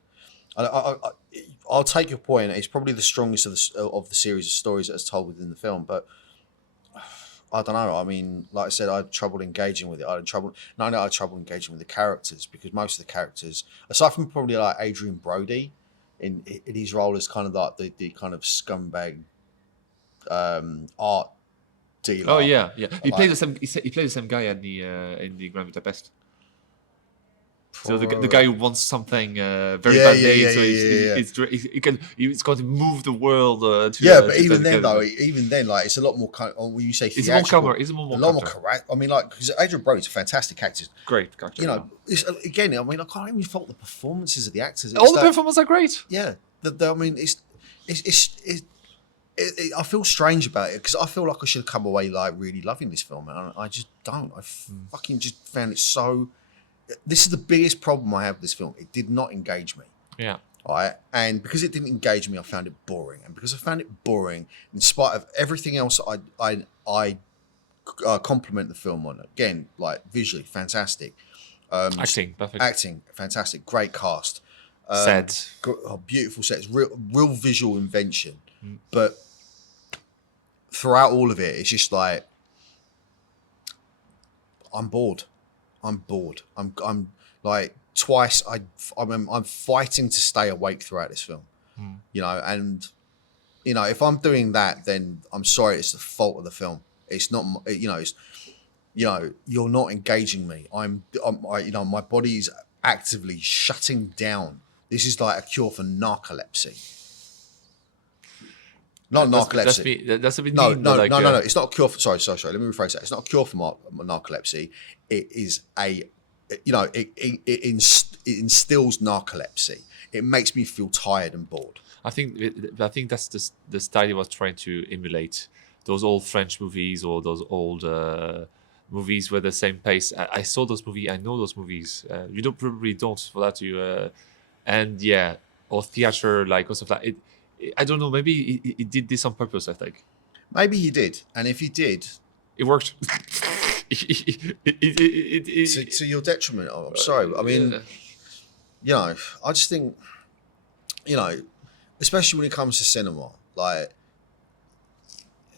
I'll take your point. It's probably the strongest of the series of stories that's told within the film. But I don't know. I mean, like I said, I had trouble engaging with it. I had trouble engaging with the characters because most of the characters, aside from probably like Adrian Brody, in his role as kind of like the kind of scumbag art dealer. Oh yeah. He played the same. He played the same guy in the Grand Budapest. So the guy who wants something very Yeah, yeah, badly, yeah, so yeah. it's going to move the world. Yeah, To but try even to then, get it. though, even then, like it's a lot more kind. When you say It's more theatrical, calmer. It's more a lot more counter. correct. I mean, like because Adrian Brody's a fantastic actor. Great character. You know, it's, again, I mean, I can't even fault the performances of the actors. All the performances are great. Yeah, I mean, I feel strange about it because I feel like I should have come away like really loving this film, and I just don't. I fucking just found it so. This is the biggest problem I have with this film. It did not engage me. Yeah. Right, and because it didn't engage me, I found it boring. And because I found it boring, in spite of everything else, I compliment the film on. Again, like visually, fantastic. Acting, perfect. Acting, fantastic. Great cast. Set. Beautiful sets. Real visual invention. But throughout all of it, it's just like I'm bored. I'm like twice. I'm fighting to stay awake throughout this film. You know, and you know if I'm doing that, then I'm sorry. It's the fault of the film. It's not. You know, it's. You know, you're not engaging me. You know, my body is actively shutting down. This is like a cure for narcolepsy. Not narcolepsy. That's a bit No, mean. no, Like, no. It's not a cure for. Sorry. Let me rephrase that. It's not a cure for narcolepsy. It is a. You know, it instills narcolepsy. It makes me feel tired and bored. I think that's the style he was trying to emulate. Those old French movies or those old movies were the same pace. I saw those movies. I know those movies. You probably don't for that. And yeah, or theater like or stuff like it. I don't know. Maybe he did this on purpose. I think. Maybe he did, and if he did, it worked. To your detriment. I'm sorry. I mean, you know, I just think, you know, especially when it comes to cinema, like.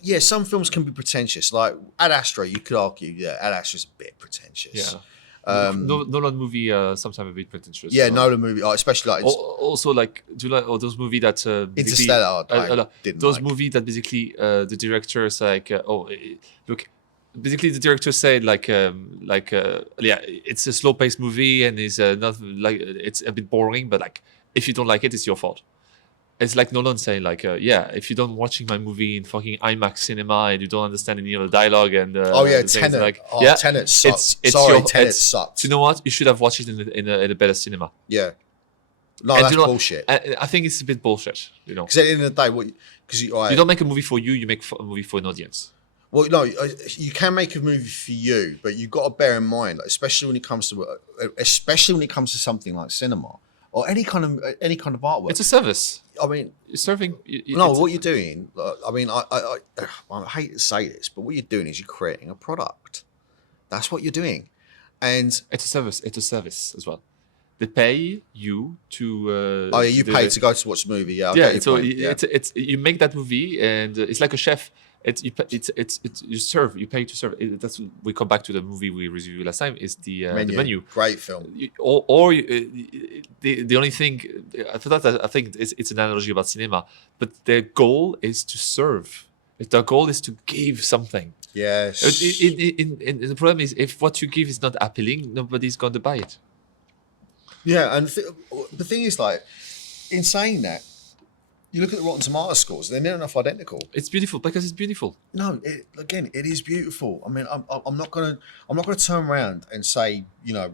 Yeah, some films can be pretentious. Like Ad Astra, you could argue, yeah, Ad Astra's a bit pretentious. Yeah. Nolan movie sometimes a bit pretentious. Yeah, Nolan movie, especially like also like do you like those movies that Interstellar. Those movies that basically the director is like look, basically the director said yeah, it's a slow paced movie and it's not like it's a bit boring, but like if you don't like it, it's your fault. It's like Nolan saying, like, yeah, if you don't watching my movie in fucking IMAX cinema and you don't understand any of the dialogue and Tenet, like, Tenet sucks. Tenet sucks. You know what? You should have watched it in a better cinema. Yeah, no, and that's bullshit. I think it's a bit bullshit. You know, because at the end of the day, you don't make a movie for you. You make a movie for an audience. Well, no, you can make a movie for you, but you've got to bear in mind, like, especially when it comes to something like cinema. Or any kind of artwork. It's a service. I mean, you're serving. What you're doing. I mean, I hate to say this, but what you're doing is you're creating a product. That's what you're doing, and it's a service. It's a service as well. They pay you to. You pay to go to watch the movie. Yeah. So it's you make that movie, and it's like a chef. You serve. You pay to serve. That's we come back to the movie we reviewed last time. Is the menu. Great film. The only thing for that I think it's an analogy about cinema, but their goal is to serve. Their goal is to give something. Yes. The problem is if what you give is not appealing, nobody's going to buy it. Yeah, and the thing is, like, in saying that. You look at the Rotten Tomato scores; they're near enough identical. It's beautiful because it's beautiful. No, it is beautiful. I mean, I'm not gonna turn around and say, you know,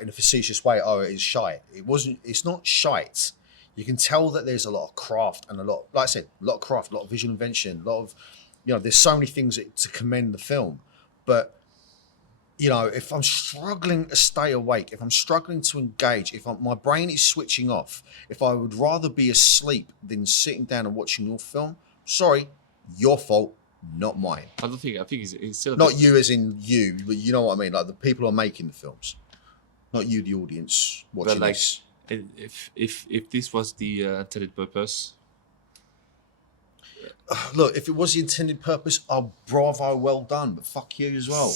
in a facetious way, oh, it is shite. It wasn't. It's not shite. You can tell that there's a lot of craft and like I said, a lot of craft, a lot of visual invention, a lot of, you know, there's so many things to commend the film, but. You know, if I'm struggling to stay awake, if I'm struggling to engage, my brain is switching off, if I would rather be asleep than sitting down and watching your film, sorry, your fault, not mine. I think it's still not you as in you, but you know what I mean, like the people who are making the films, not you, the audience watching this. If this was the intended purpose. Look, if it was the intended purpose, bravo, well done, but fuck you as well.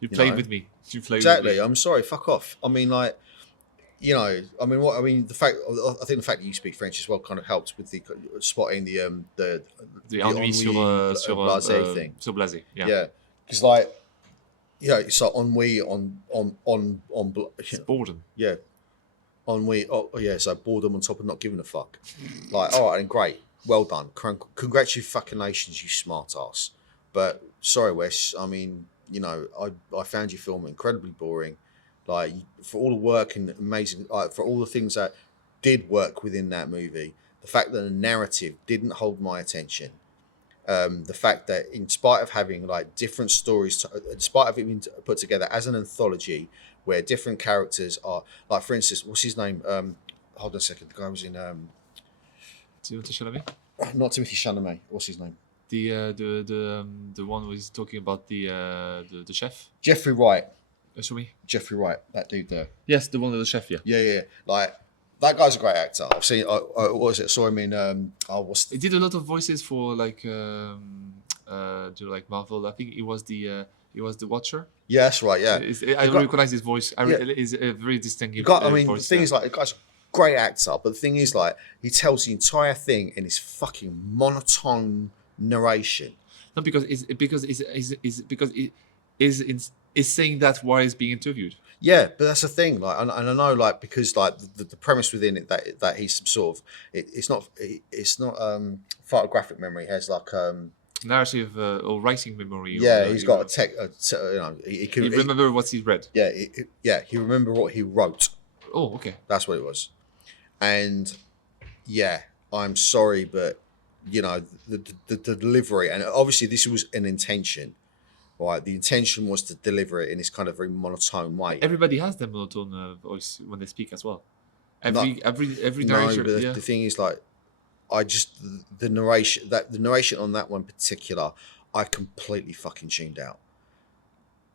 You played with me. Exactly. I'm sorry. Fuck off. I mean, like, you know, I mean, the fact that you speak French as well kind of helps with the spotting the ennui sur blasé thing. Sur blasé. Yeah. Because like, Yeah, it's like ennui It's boredom. yeah, ennui. Oh yeah, so boredom on top of not giving a fuck. Like, all right, and great, well done, congratulations, you smart ass. But sorry, Wes. I mean, I found your film incredibly boring. Like, for all the work and amazing, like, for all the things that did work within that movie, the fact that the narrative didn't hold my attention, the fact that in spite of having like different stories, in spite of it being put together as an anthology where different characters are, like, for instance, what's his name? Hold on a second. The guy was in Timothée Chalamet? not Timothy Chalamet. What's his name? The one who is talking about the chef. Jeffrey Wright. Show me. Jeffrey Wright, that dude there. Yes, the one with the chef. Yeah. Yeah. Like, that guy's a great actor. I've seen. What was it? I saw him in. He did a lot of voices for like like Marvel. I think he was the Watcher. Yeah, that's right. Yeah, I recognize his voice. Is a very distinctive. The thing is, like, the guy's a great actor, but the thing is, like, he tells the entire thing in his fucking monotone narration. No, because it is saying that while he's being interviewed. Yeah, but that's the thing. Like, and I know, like, because like the premise within it that he's some sort of it's not photographic memory. He has like narrative or writing memory. Yeah, he's got a tech. He can remember what he read. Yeah, he remember what he wrote. Oh, okay. That's what it was. And yeah, I'm sorry, but the delivery, and obviously this was an intention. Right, the intention was to deliver it in this kind of very monotone way. Everybody has their monotone voice when they speak as well. Every narrator. No, but the thing is, like, the narration on that one particular, I completely fucking tuned out.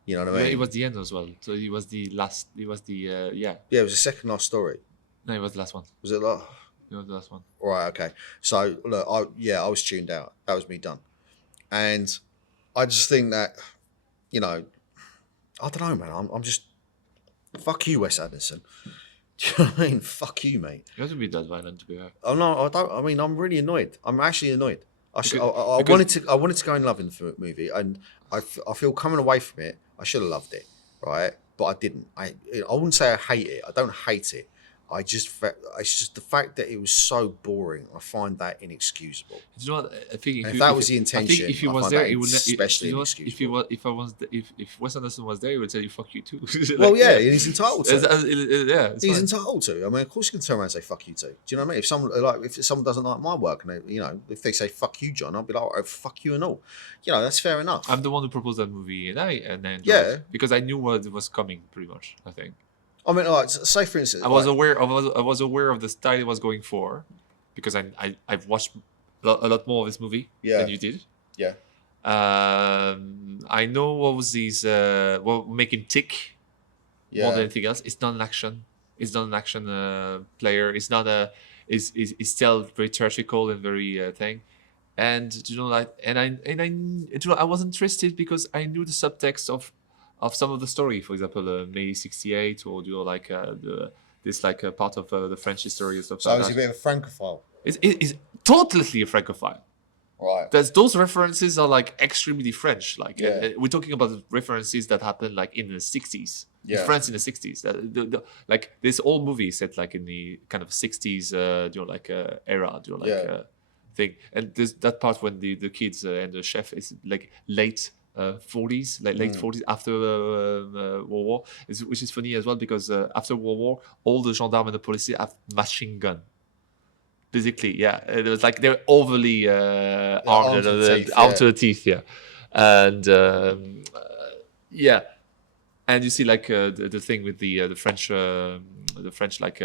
You know what I mean? Yeah, it was the end as well. So it was the last. It was the Yeah, it was the second last story. No, it was the last one. Was it like? It was the last one. Right. Okay. So look, I was tuned out. That was me done, and I just think that, I don't know, man. I'm just, fuck you, Wes Anderson. Do you know what I mean? Fuck you, mate. You have to be that violent to be fair. Oh no, I don't. I mean, I'm really annoyed. I'm actually annoyed. I wanted to go in love in the movie, and I feel coming away from it, I should have loved it, right? But I didn't. I wouldn't say I hate it. I don't hate it. It's just the fact that it was so boring. I find that inexcusable. You know what? I think if that was the intention, if he was there, it would especially inexcusable. If Wes Anderson was there, he would say "fuck you" too. Well, yeah, and he's entitled to. He's entitled to. I mean, of course, you can turn around and say "fuck you" too. Do you know what I mean? If someone doesn't like my work, and if they say "fuck you, John," I'll be like, "Oh, fuck you and all." That's fair enough. I'm the one who proposed that movie, and I enjoyed it because I knew what was coming, pretty much. I think. I mean, like, say for instance, I was aware of the style it was going for, because I've watched a lot more of this movie than you did. Yeah. I know what was what make him tick more than anything else. It's not an action. It's not an action player. It's not a. It's still very theatrical and very thing. And I was interested because I knew the subtext of some of the story, for example, May '68, or part of the French history and stuff. So it's a bit of a francophile. It's totally a francophile. Right. Those references are like extremely French. Like we're talking about references that happened like in the '60s, in France in the '60s. Like this old movie set like in the kind of '60s, era, thing. And there's that part when the kids and the chef is like late 40s, like late 40s after World War, which is funny as well because after World War, all the gendarmes and the police have machine gun. Basically, it was like they're overly armed to the teeth, and and you see like the thing with the French like.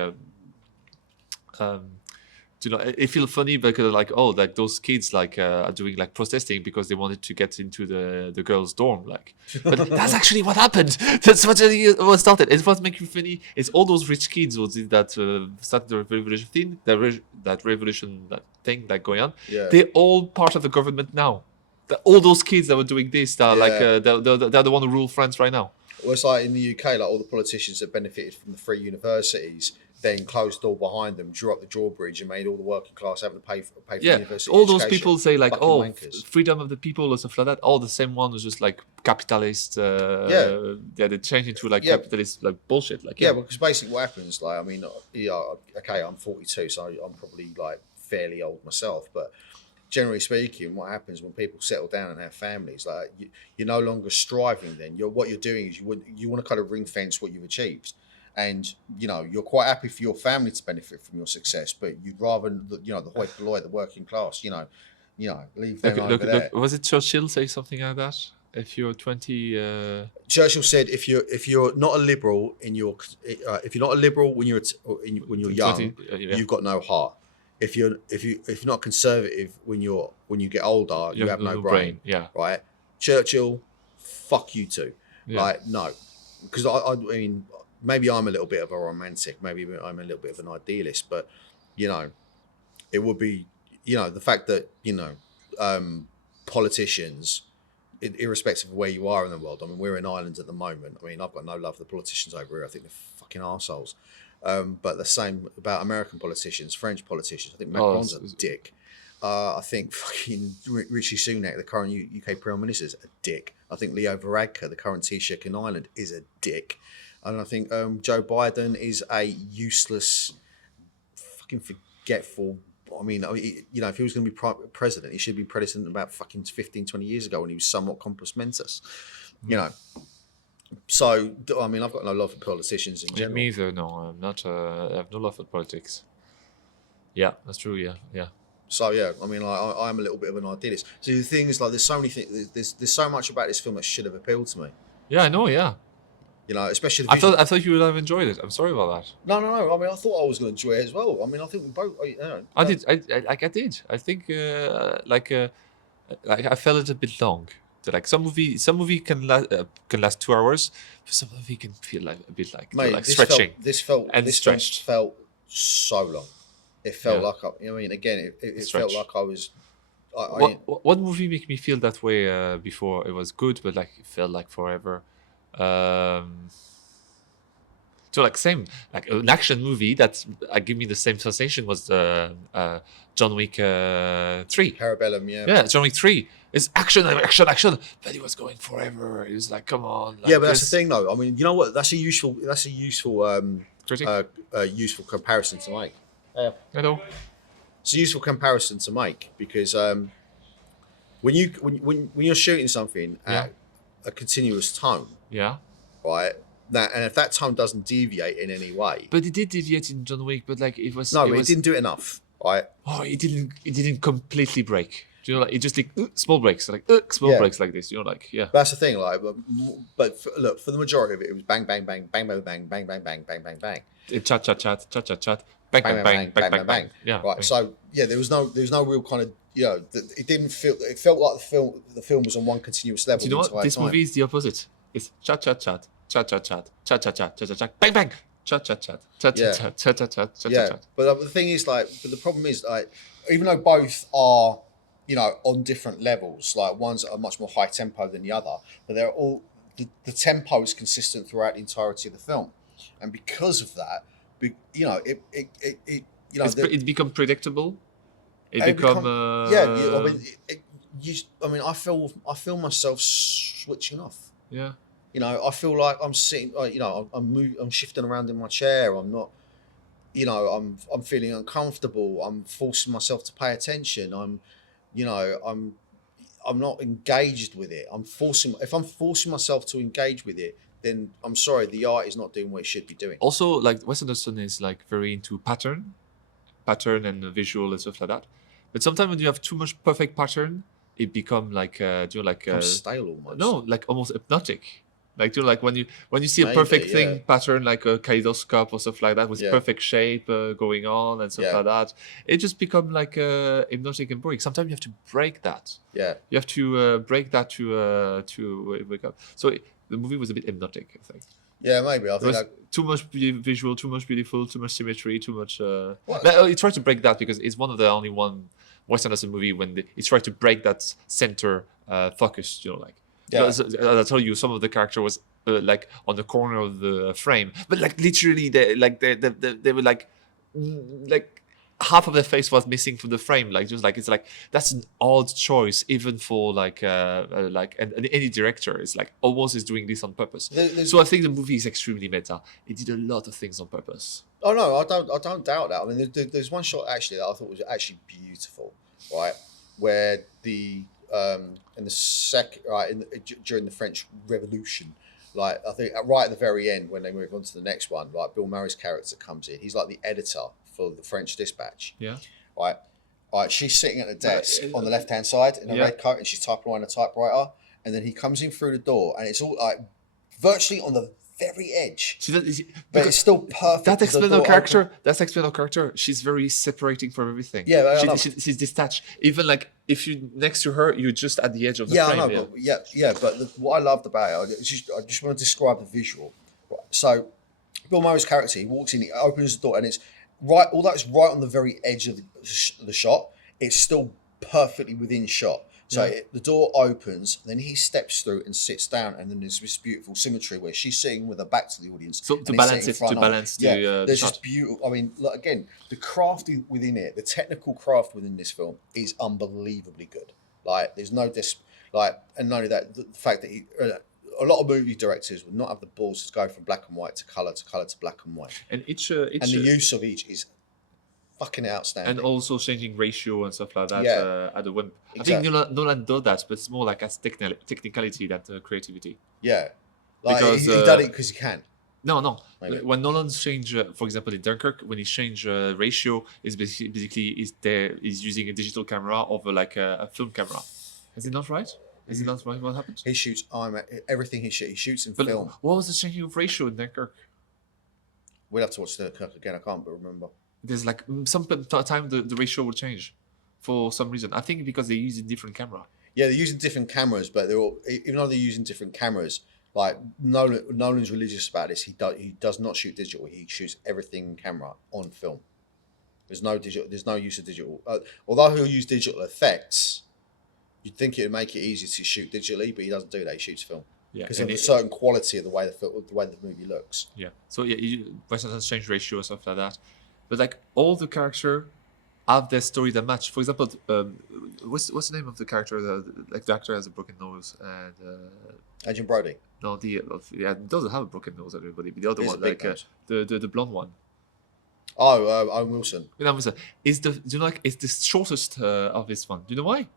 It feels funny because like those kids are doing like protesting because they wanted to get into the girls' dorm, like. But that's actually what happened. That's what started. It's what makes you funny. It's all those rich kids who did that started the revolution thing, that thing like going on. Yeah. They're all part of the government now. All those kids that were doing this, they're the one who rule France right now. Well, it's like in the UK, like all the politicians that benefited from the free universities, then closed the door behind them, drew up the drawbridge, and made all the working class having to pay for Yeah, university all those education. people say like, Fucking oh, wankers. freedom of the people or stuff like that. All the same one was just like capitalist. Yeah. They changed into like Yeah. capitalist like bullshit. Like Yeah, because basically what happens, like, I mean, okay, I'm 42, so I'm probably like fairly old myself, but generally speaking, what happens when people settle down and have families, like you're no longer striving. Then what you're doing is you want to kind of ring fence what you've achieved, and you're quite happy for your family to benefit from your success, but you'd rather the hoi polloi, the working class, leave them over there. Look, was it Churchill say something like that? If you're 20, Churchill said, if you're not a liberal in your if you're not a liberal when you're young, 20, yeah. you've got no heart. If you're not conservative when you get older, you have no brain. Yeah. Right? Churchill, fuck you too. Yeah. Like, no, because I mean, maybe I'm a little bit of a romantic, maybe I'm a little bit of an idealist, but it would be the fact that politicians, irrespective of where you are in the world. I mean, we're in Ireland at the moment. I mean, I've got no love for the politicians over here. I think they're fucking arseholes. But the same about American politicians, French politicians. I think Macron's a dick. I think fucking Rishi Sunak, the current UK Prime Minister, is a dick. I think Leo Varadkar, the current Taoiseach in Ireland, is a dick. And I think Joe Biden is a useless, fucking forgetful. I mean, if he was going to be president, he should be president about fucking 15, 20 years ago when he was somewhat compos mentis. So, I mean, I've got no love for politicians in general. Me either, no. I'm not, I have no love for politics. Yeah, that's true, yeah. So, yeah, I mean, I'm a little bit of an idealist. So the thing is, like, there's so many things, there's so much about this film that should have appealed to me. Yeah, I know, yeah. Especially I thought you would have enjoyed it. I'm sorry about that. No. I mean, I thought I was going to enjoy it as well. I mean, I think we both. I did. I did. I think I felt it a bit long. Like some movie can last 2 hours, but some movie can feel like a bit like, mate, like stretching. This stretched. felt so long. It felt like I mean, again, it felt like I was. What movie make me feel that way before? It was good, but like it felt like forever. So like same like an action movie that give me the same sensation was John Wick 3. Parabellum, yeah. Yeah, John Wick 3. It's action, but it was going forever. It was like, come on. Like, yeah, but that's the thing, though. I mean, you know what? That's a useful useful comparison to make. I know. It's a useful comparison to make because when you're shooting something at a continuous tone, right? And if that tone doesn't deviate in any way, but it did deviate in John Wick, but like it didn't do it enough, right? Oh, it didn't completely break. Do you know, like it just like small breaks, like small breaks like this. You know, like That's the thing, like, but look, for the majority of it, it was bang, bang, bang, bang, bang, bang, bang, bang, bang, bang, bang, bang. Chat, bang, bang, bang, bang, bang. Yeah. Right. So there was no real kind of it didn't feel. It felt like the film was on one continuous level. Do you know what? This movie is the opposite. It's chat, bang, bang. Chat. But the thing is, like, the problem is, like, even though both are, on different levels, like one's at a much more high tempo than the other, but they're all the tempo is consistent throughout the entirety of the film, and because of that, it become predictable. I mean, I feel myself switching off. Yeah. I feel like I'm sitting, I'm shifting around in my chair. I'm not, I'm feeling uncomfortable. I'm forcing myself to pay attention. I'm not engaged with it. If I'm forcing myself to engage with it, then I'm sorry, the art is not doing what it should be doing. Also, like Wes Anderson is like very into pattern and visual and stuff like that. But sometimes when you have too much perfect pattern, it become like stale almost. No, like almost hypnotic. Like like when you see a perfect thing pattern like a kaleidoscope or stuff like that with perfect shape going on and stuff like that, it just become like hypnotic and boring. Sometimes you have to break that. Yeah, you have to break that to wake up. So the movie was a bit hypnotic, I think. Yeah, maybe. I think too much visual, too much beautiful, too much symmetry, too much. He tried to break that because it's one of the only one Wes Anderson movie when he tried to break that center focus. Like. Yeah. As I told you, some of the character was like on the corner of the frame, but like literally they were like half of their face was missing from the frame. Like just like it's like that's an odd choice, even for like any director is like almost is doing this on purpose. So I think the movie is extremely meta. It did a lot of things on purpose. Oh no, I don't doubt that. I mean, there's one shot actually that I thought was actually beautiful, right? Where the in the second during the French Revolution, like I think right at the very end when they move on to the next one, like Bill Murray's character comes in. He's like the editor for the French Dispatch. Yeah. Right. She's sitting at the desk on the left hand side in a red coat, and she's typing on a typewriter. And then he comes in through the door, and it's all like virtually on the very edge, but it's still perfect. That explains her character. That's explain her character. She's very separating from everything. Yeah, she's detached. Even like if you next to her, you're just at the edge of the frame. I know, but what I loved about it, I just want to describe the visual. So, Bill Murray's character, he walks in, he opens the door, and it's right. Although it's right on the very edge of the shot, it's still perfectly within shot. So the door opens, then he steps through and sits down, and then there's this beautiful symmetry where she's sitting with her back to the audience. So to balance it, there's just beautiful. I mean, look, again, the craft within it, the technical craft within this film is unbelievably good. Like, there's no and not only that, the fact that a lot of movie directors would not have the balls to go from black and white to color to black and white, and and the use of each is fucking outstanding. And also changing ratio and stuff like that at the whim. Exactly. I think Nolan does that, but it's more like as technicality than creativity. Yeah, like because he done it because he can. No. Maybe. When Nolan's change, for example, in Dunkirk, when he changed ratio, is basically is using a digital camera over like a film camera. Is it not right? Is it not right? What happens? He shoots everything he shoots in film. What was the changing of ratio in Dunkirk? We'll have to watch Dunkirk again. I can't remember. There's like some time the ratio will change for some reason. I think because they're using different camera. Yeah, they're using different cameras, but even though they're using different cameras, like Nolan's religious about this. He does not shoot digital. He shoots everything in camera on film. There's no digital. There's no use of digital. Although he'll use digital effects, you'd think it would make it easier to shoot digitally, but he doesn't do that. He shoots film. Yeah, because of a certain quality of the way the movie looks. Yeah. So Wes Anderson change ratio or stuff like that. But like all the characters have their story that match. For example, what's the name of the character? The actor has a broken nose and Agent Brody. No, doesn't have a broken nose. Everybody, but the other one, like the blonde one. Oh, Owen Wilson. Is the shortest of this one. Do you know why?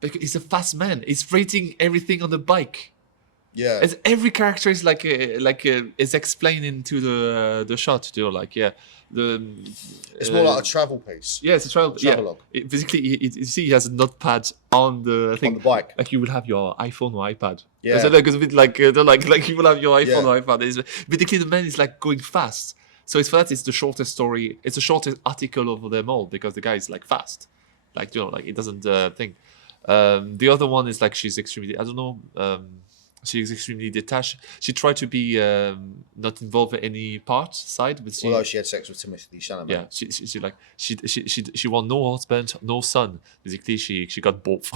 Because he's a fast man. He's rating everything on the bike. Yeah. As every character is is explained into the shot. You know, it's more like a travel piece. Yeah, it's a travelogue. Basically, you see, he has a notepad on the thing, on the bike, like you would have your iPhone or iPad. Yeah, it's a bit like you will have your iPhone or iPad. Basically, the man is like going fast. So it's for that. It's the shortest story. It's the shortest article of them all because the guy is like fast, it doesn't think. The other one is like she's extremely. I don't know. She's extremely detached. She tried to be not involved in any side, but although she had sex with Timothy Chalamet. Yeah, she want no husband, no son. Basically, she got both.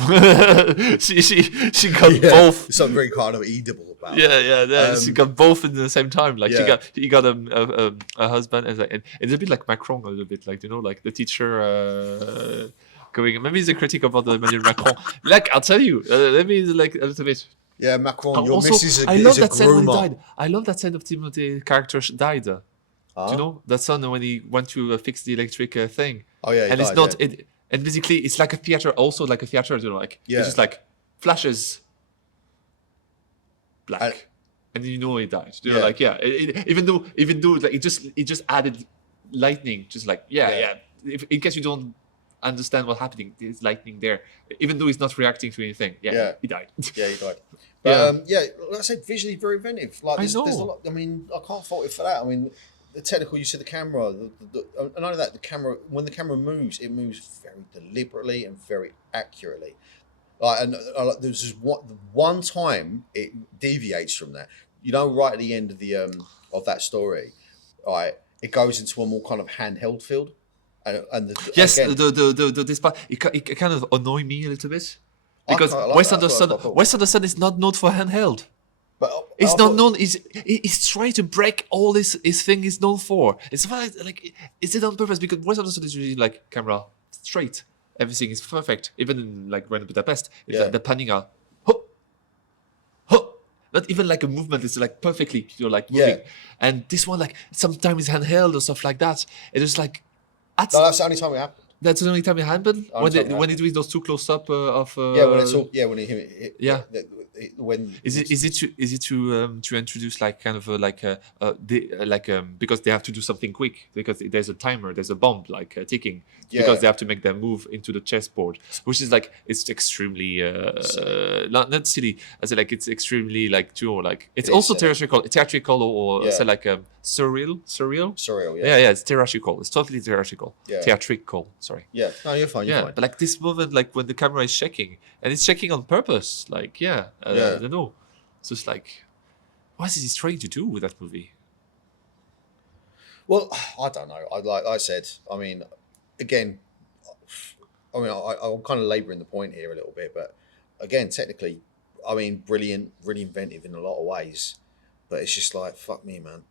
she got both. There's something very kind of edible about. Yeah. She got both at the same time. Like he got a husband, and it's a bit like Macron, a little bit like like the teacher. Going maybe it's a critic about the Emmanuel Macron. Like I'll tell you, let me like a little bit. Yeah, Macron, your missus is a groomer. I love that scene of Timothy character died. Do you know that scene when he went to fix the electric thing? Oh yeah, and died, it's not. And basically, it's like a theater, also like a theater. You know, it's just like flashes, black, and you know he died. You know, even though like it just added lightning, just like If, in case you don't understand what's happening, there's lightning there, even though he's not reacting to anything. He died. Yeah, he died. But like I said, visually very inventive. Like there's a lot. I mean, I can't fault it for that. I mean, the technical use of the camera, and only that, the camera, when the camera moves, it moves very deliberately and very accurately. Like, and there's just one time it deviates from that. You know, right at the end of the of that story, right, it goes into a more kind of handheld field. And this part it kind of annoyed me a little bit because Wes Anderson is not known for handheld. But It's I not thought- known. He's trying to break all his thing is known for. It's like is it on purpose? Because Wes Anderson is really like camera straight. Everything is perfect. Even in like Grand Budapest, it's Yeah. like the panning are, huh, huh. Not even like a movement. It's like perfectly like moving. Yeah. And this one like sometimes handheld or stuff like that. It's just like No, that's the only time it happened. that's the only time it happened Only time it when they do those too close up of. Yeah, when it's all when it Yeah. when Is it to introduce like kind of because they have to do something quick because there's a timer, there's a bomb like ticking because they have to make them move into the chessboard, which is like it's extremely not silly, as in, like it's extremely like true, like it's also theatrical or say like surreal. surreal. Yeah, it's theatrical. It's totally theatrical. Yeah. Theatrical. Sorry. Yeah, no, you're fine. You're fine. But like this moment, like when the camera is shaking, and it's shaking on purpose, like I don't know. So it's like, what is he trying to do with that movie? Well, I don't know. Like I said, I mean, again, I'm kind of labouring the point here a little bit, but again, technically, I mean, brilliant, really inventive in a lot of ways, but it's just like, fuck me, man.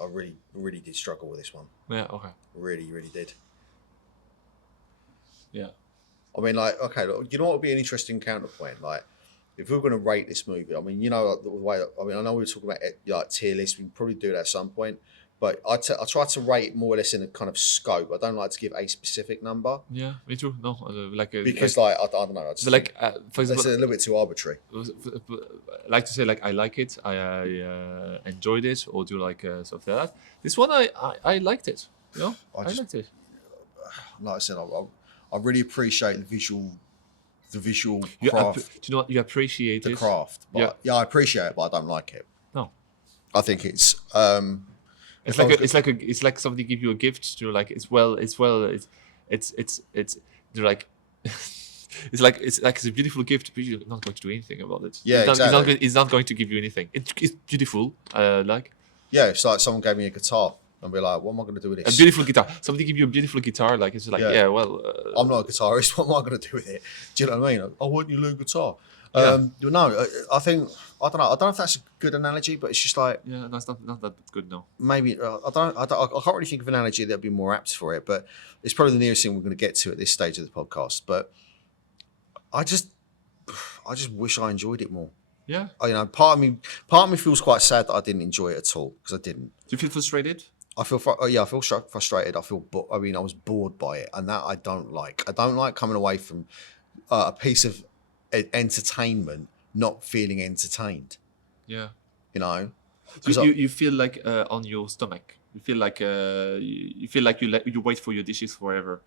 I really, really did struggle with this one. Yeah. Okay. Really, really did. Yeah. I mean, like, okay, look, you know what would be an interesting counterpoint? Like, if we were going to rate this movie, I mean, you know, the way, I mean, I know we were talking about like tier lists, we can probably do that at some point, but I try to rate more or less in a kind of scope. I don't like to give a specific number. Yeah, me too. No, Because, I don't know. I just like for it's example, a little bit too arbitrary. I like to say like I like it, I enjoyed it, or do like stuff like that. This one I liked it. You know, I liked it. Like I said, I really appreciate the visual Do craft. you know what you appreciate The it? craft. But, yeah, I appreciate it, but I don't like it. No. I think it's It's like somebody give you a gift. You're like it's they're like it's like it's a beautiful gift, but you're not going to do anything about it. Yeah, exactly. It's not going to give you anything. It's beautiful. Yeah, it's like someone gave me a guitar and be like, what am I going to do with A this? beautiful guitar. Somebody give you a beautiful guitar. Like it's like I'm not a guitarist. What am I going to do with it? Do you know what I mean? I want you to learn guitar. Yeah. No, I think I don't know. I don't know if that's a good analogy, but it's just like no, it's not that good. No. maybe I can't really think of an analogy that'd be more apt for it. But it's probably the nearest thing we're going to get to at this stage of the podcast. But I just wish I enjoyed it more. Yeah. You know, part of me feels quite sad that I didn't enjoy it at all because I didn't. Do you feel frustrated? I feel frustrated. I was bored by it, and that I don't like. I don't like coming away from a piece of entertainment not feeling entertained. Yeah. You know, So you feel like on your stomach. You feel like you wait for your dishes forever,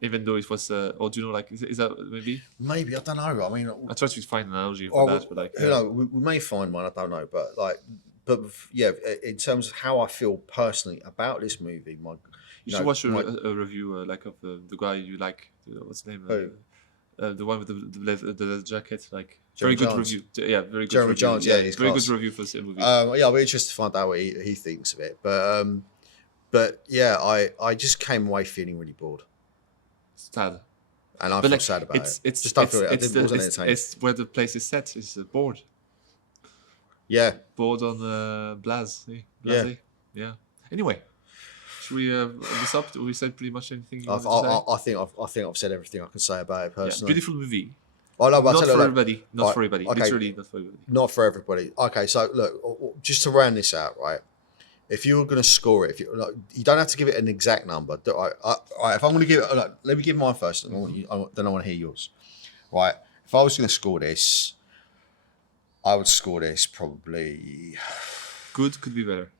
even though it was or do you know like is that maybe I don't know. I mean, I try to find an analogy for that, but like you know, we may find one. I don't know, but yeah, in terms of how I feel personally about this movie, you should watch a review like of the guy you like. What's his name? The one with the leather jacket, like Jeremy very good Jahns. review. Yeah, very good. Jeremy review. Jahns, he's very class. good review for the movie. Yeah, I'll be interested to find out what he thinks of it. But yeah, I just came away feeling really bored, Sad. and I feel sad about it. Just don't feel it wasn't entertaining. It's where the place is set. It's board. Yeah. Board on Blaz. Yeah. Anyway, should we this up? We said pretty much anything. I think I've said everything I can say about it personally. Beautiful movie. Oh, no, not for everybody. Not for everybody. Okay. Literally not for everybody. Not for everybody. Okay, so look, just to round this out, right? If you were going to score it, you don't have to give it an exact number. All right, if I'm going to give it, let me give mine first, and then I want to hear yours. Right? If I was going to score this, I would score this probably. Good could be better.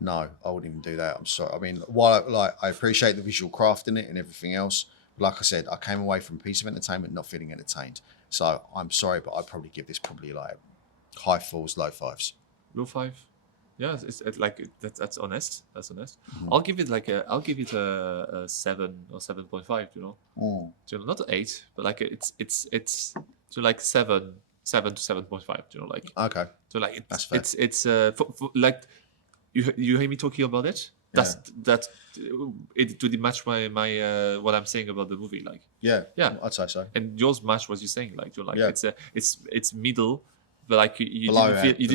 No, I wouldn't even do that. I'm sorry. I mean, while I appreciate the visual craft in it and everything else, like I said, I came away from a piece of entertainment not feeling entertained. So I'm sorry, but I'd probably give this like high fours, low fives. Low five. Yeah, it's like that's honest. That's honest. Mm-hmm. I'll give it a 7 or 7.5. You know, so not an 8, but like it's so like 7 to 7.5. You know, like okay. So like that's fair. It's for, like you hear me talking about it. That's it to match my what I'm saying about the movie. Like yeah, I'd say so. And yours match what you're saying. Like you're like it's middle. but like you Below, you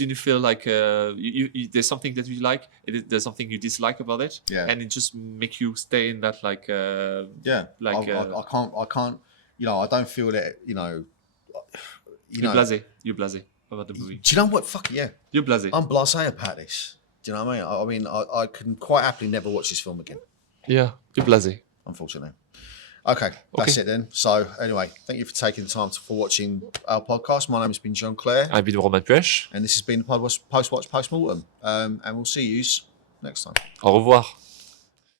didn't feel like you there's something that you like, there's something you dislike about it, Yeah. and it just make you stay in that like Yeah. like I can't. You know, I don't feel that. you're blasé about the movie. Do you know what? Fuck yeah. You're blasé. I'm blasé about this. Do you know what I mean? I can quite happily never watch this film again. Yeah, you're blasé. Unfortunately. Okay, that's it then. So anyway, thank you for taking the time for watching our podcast. My name has been John Clare. I've been Romain Puech. And this has been the Post Watch Post Mortem. And we'll see you next time. Au revoir.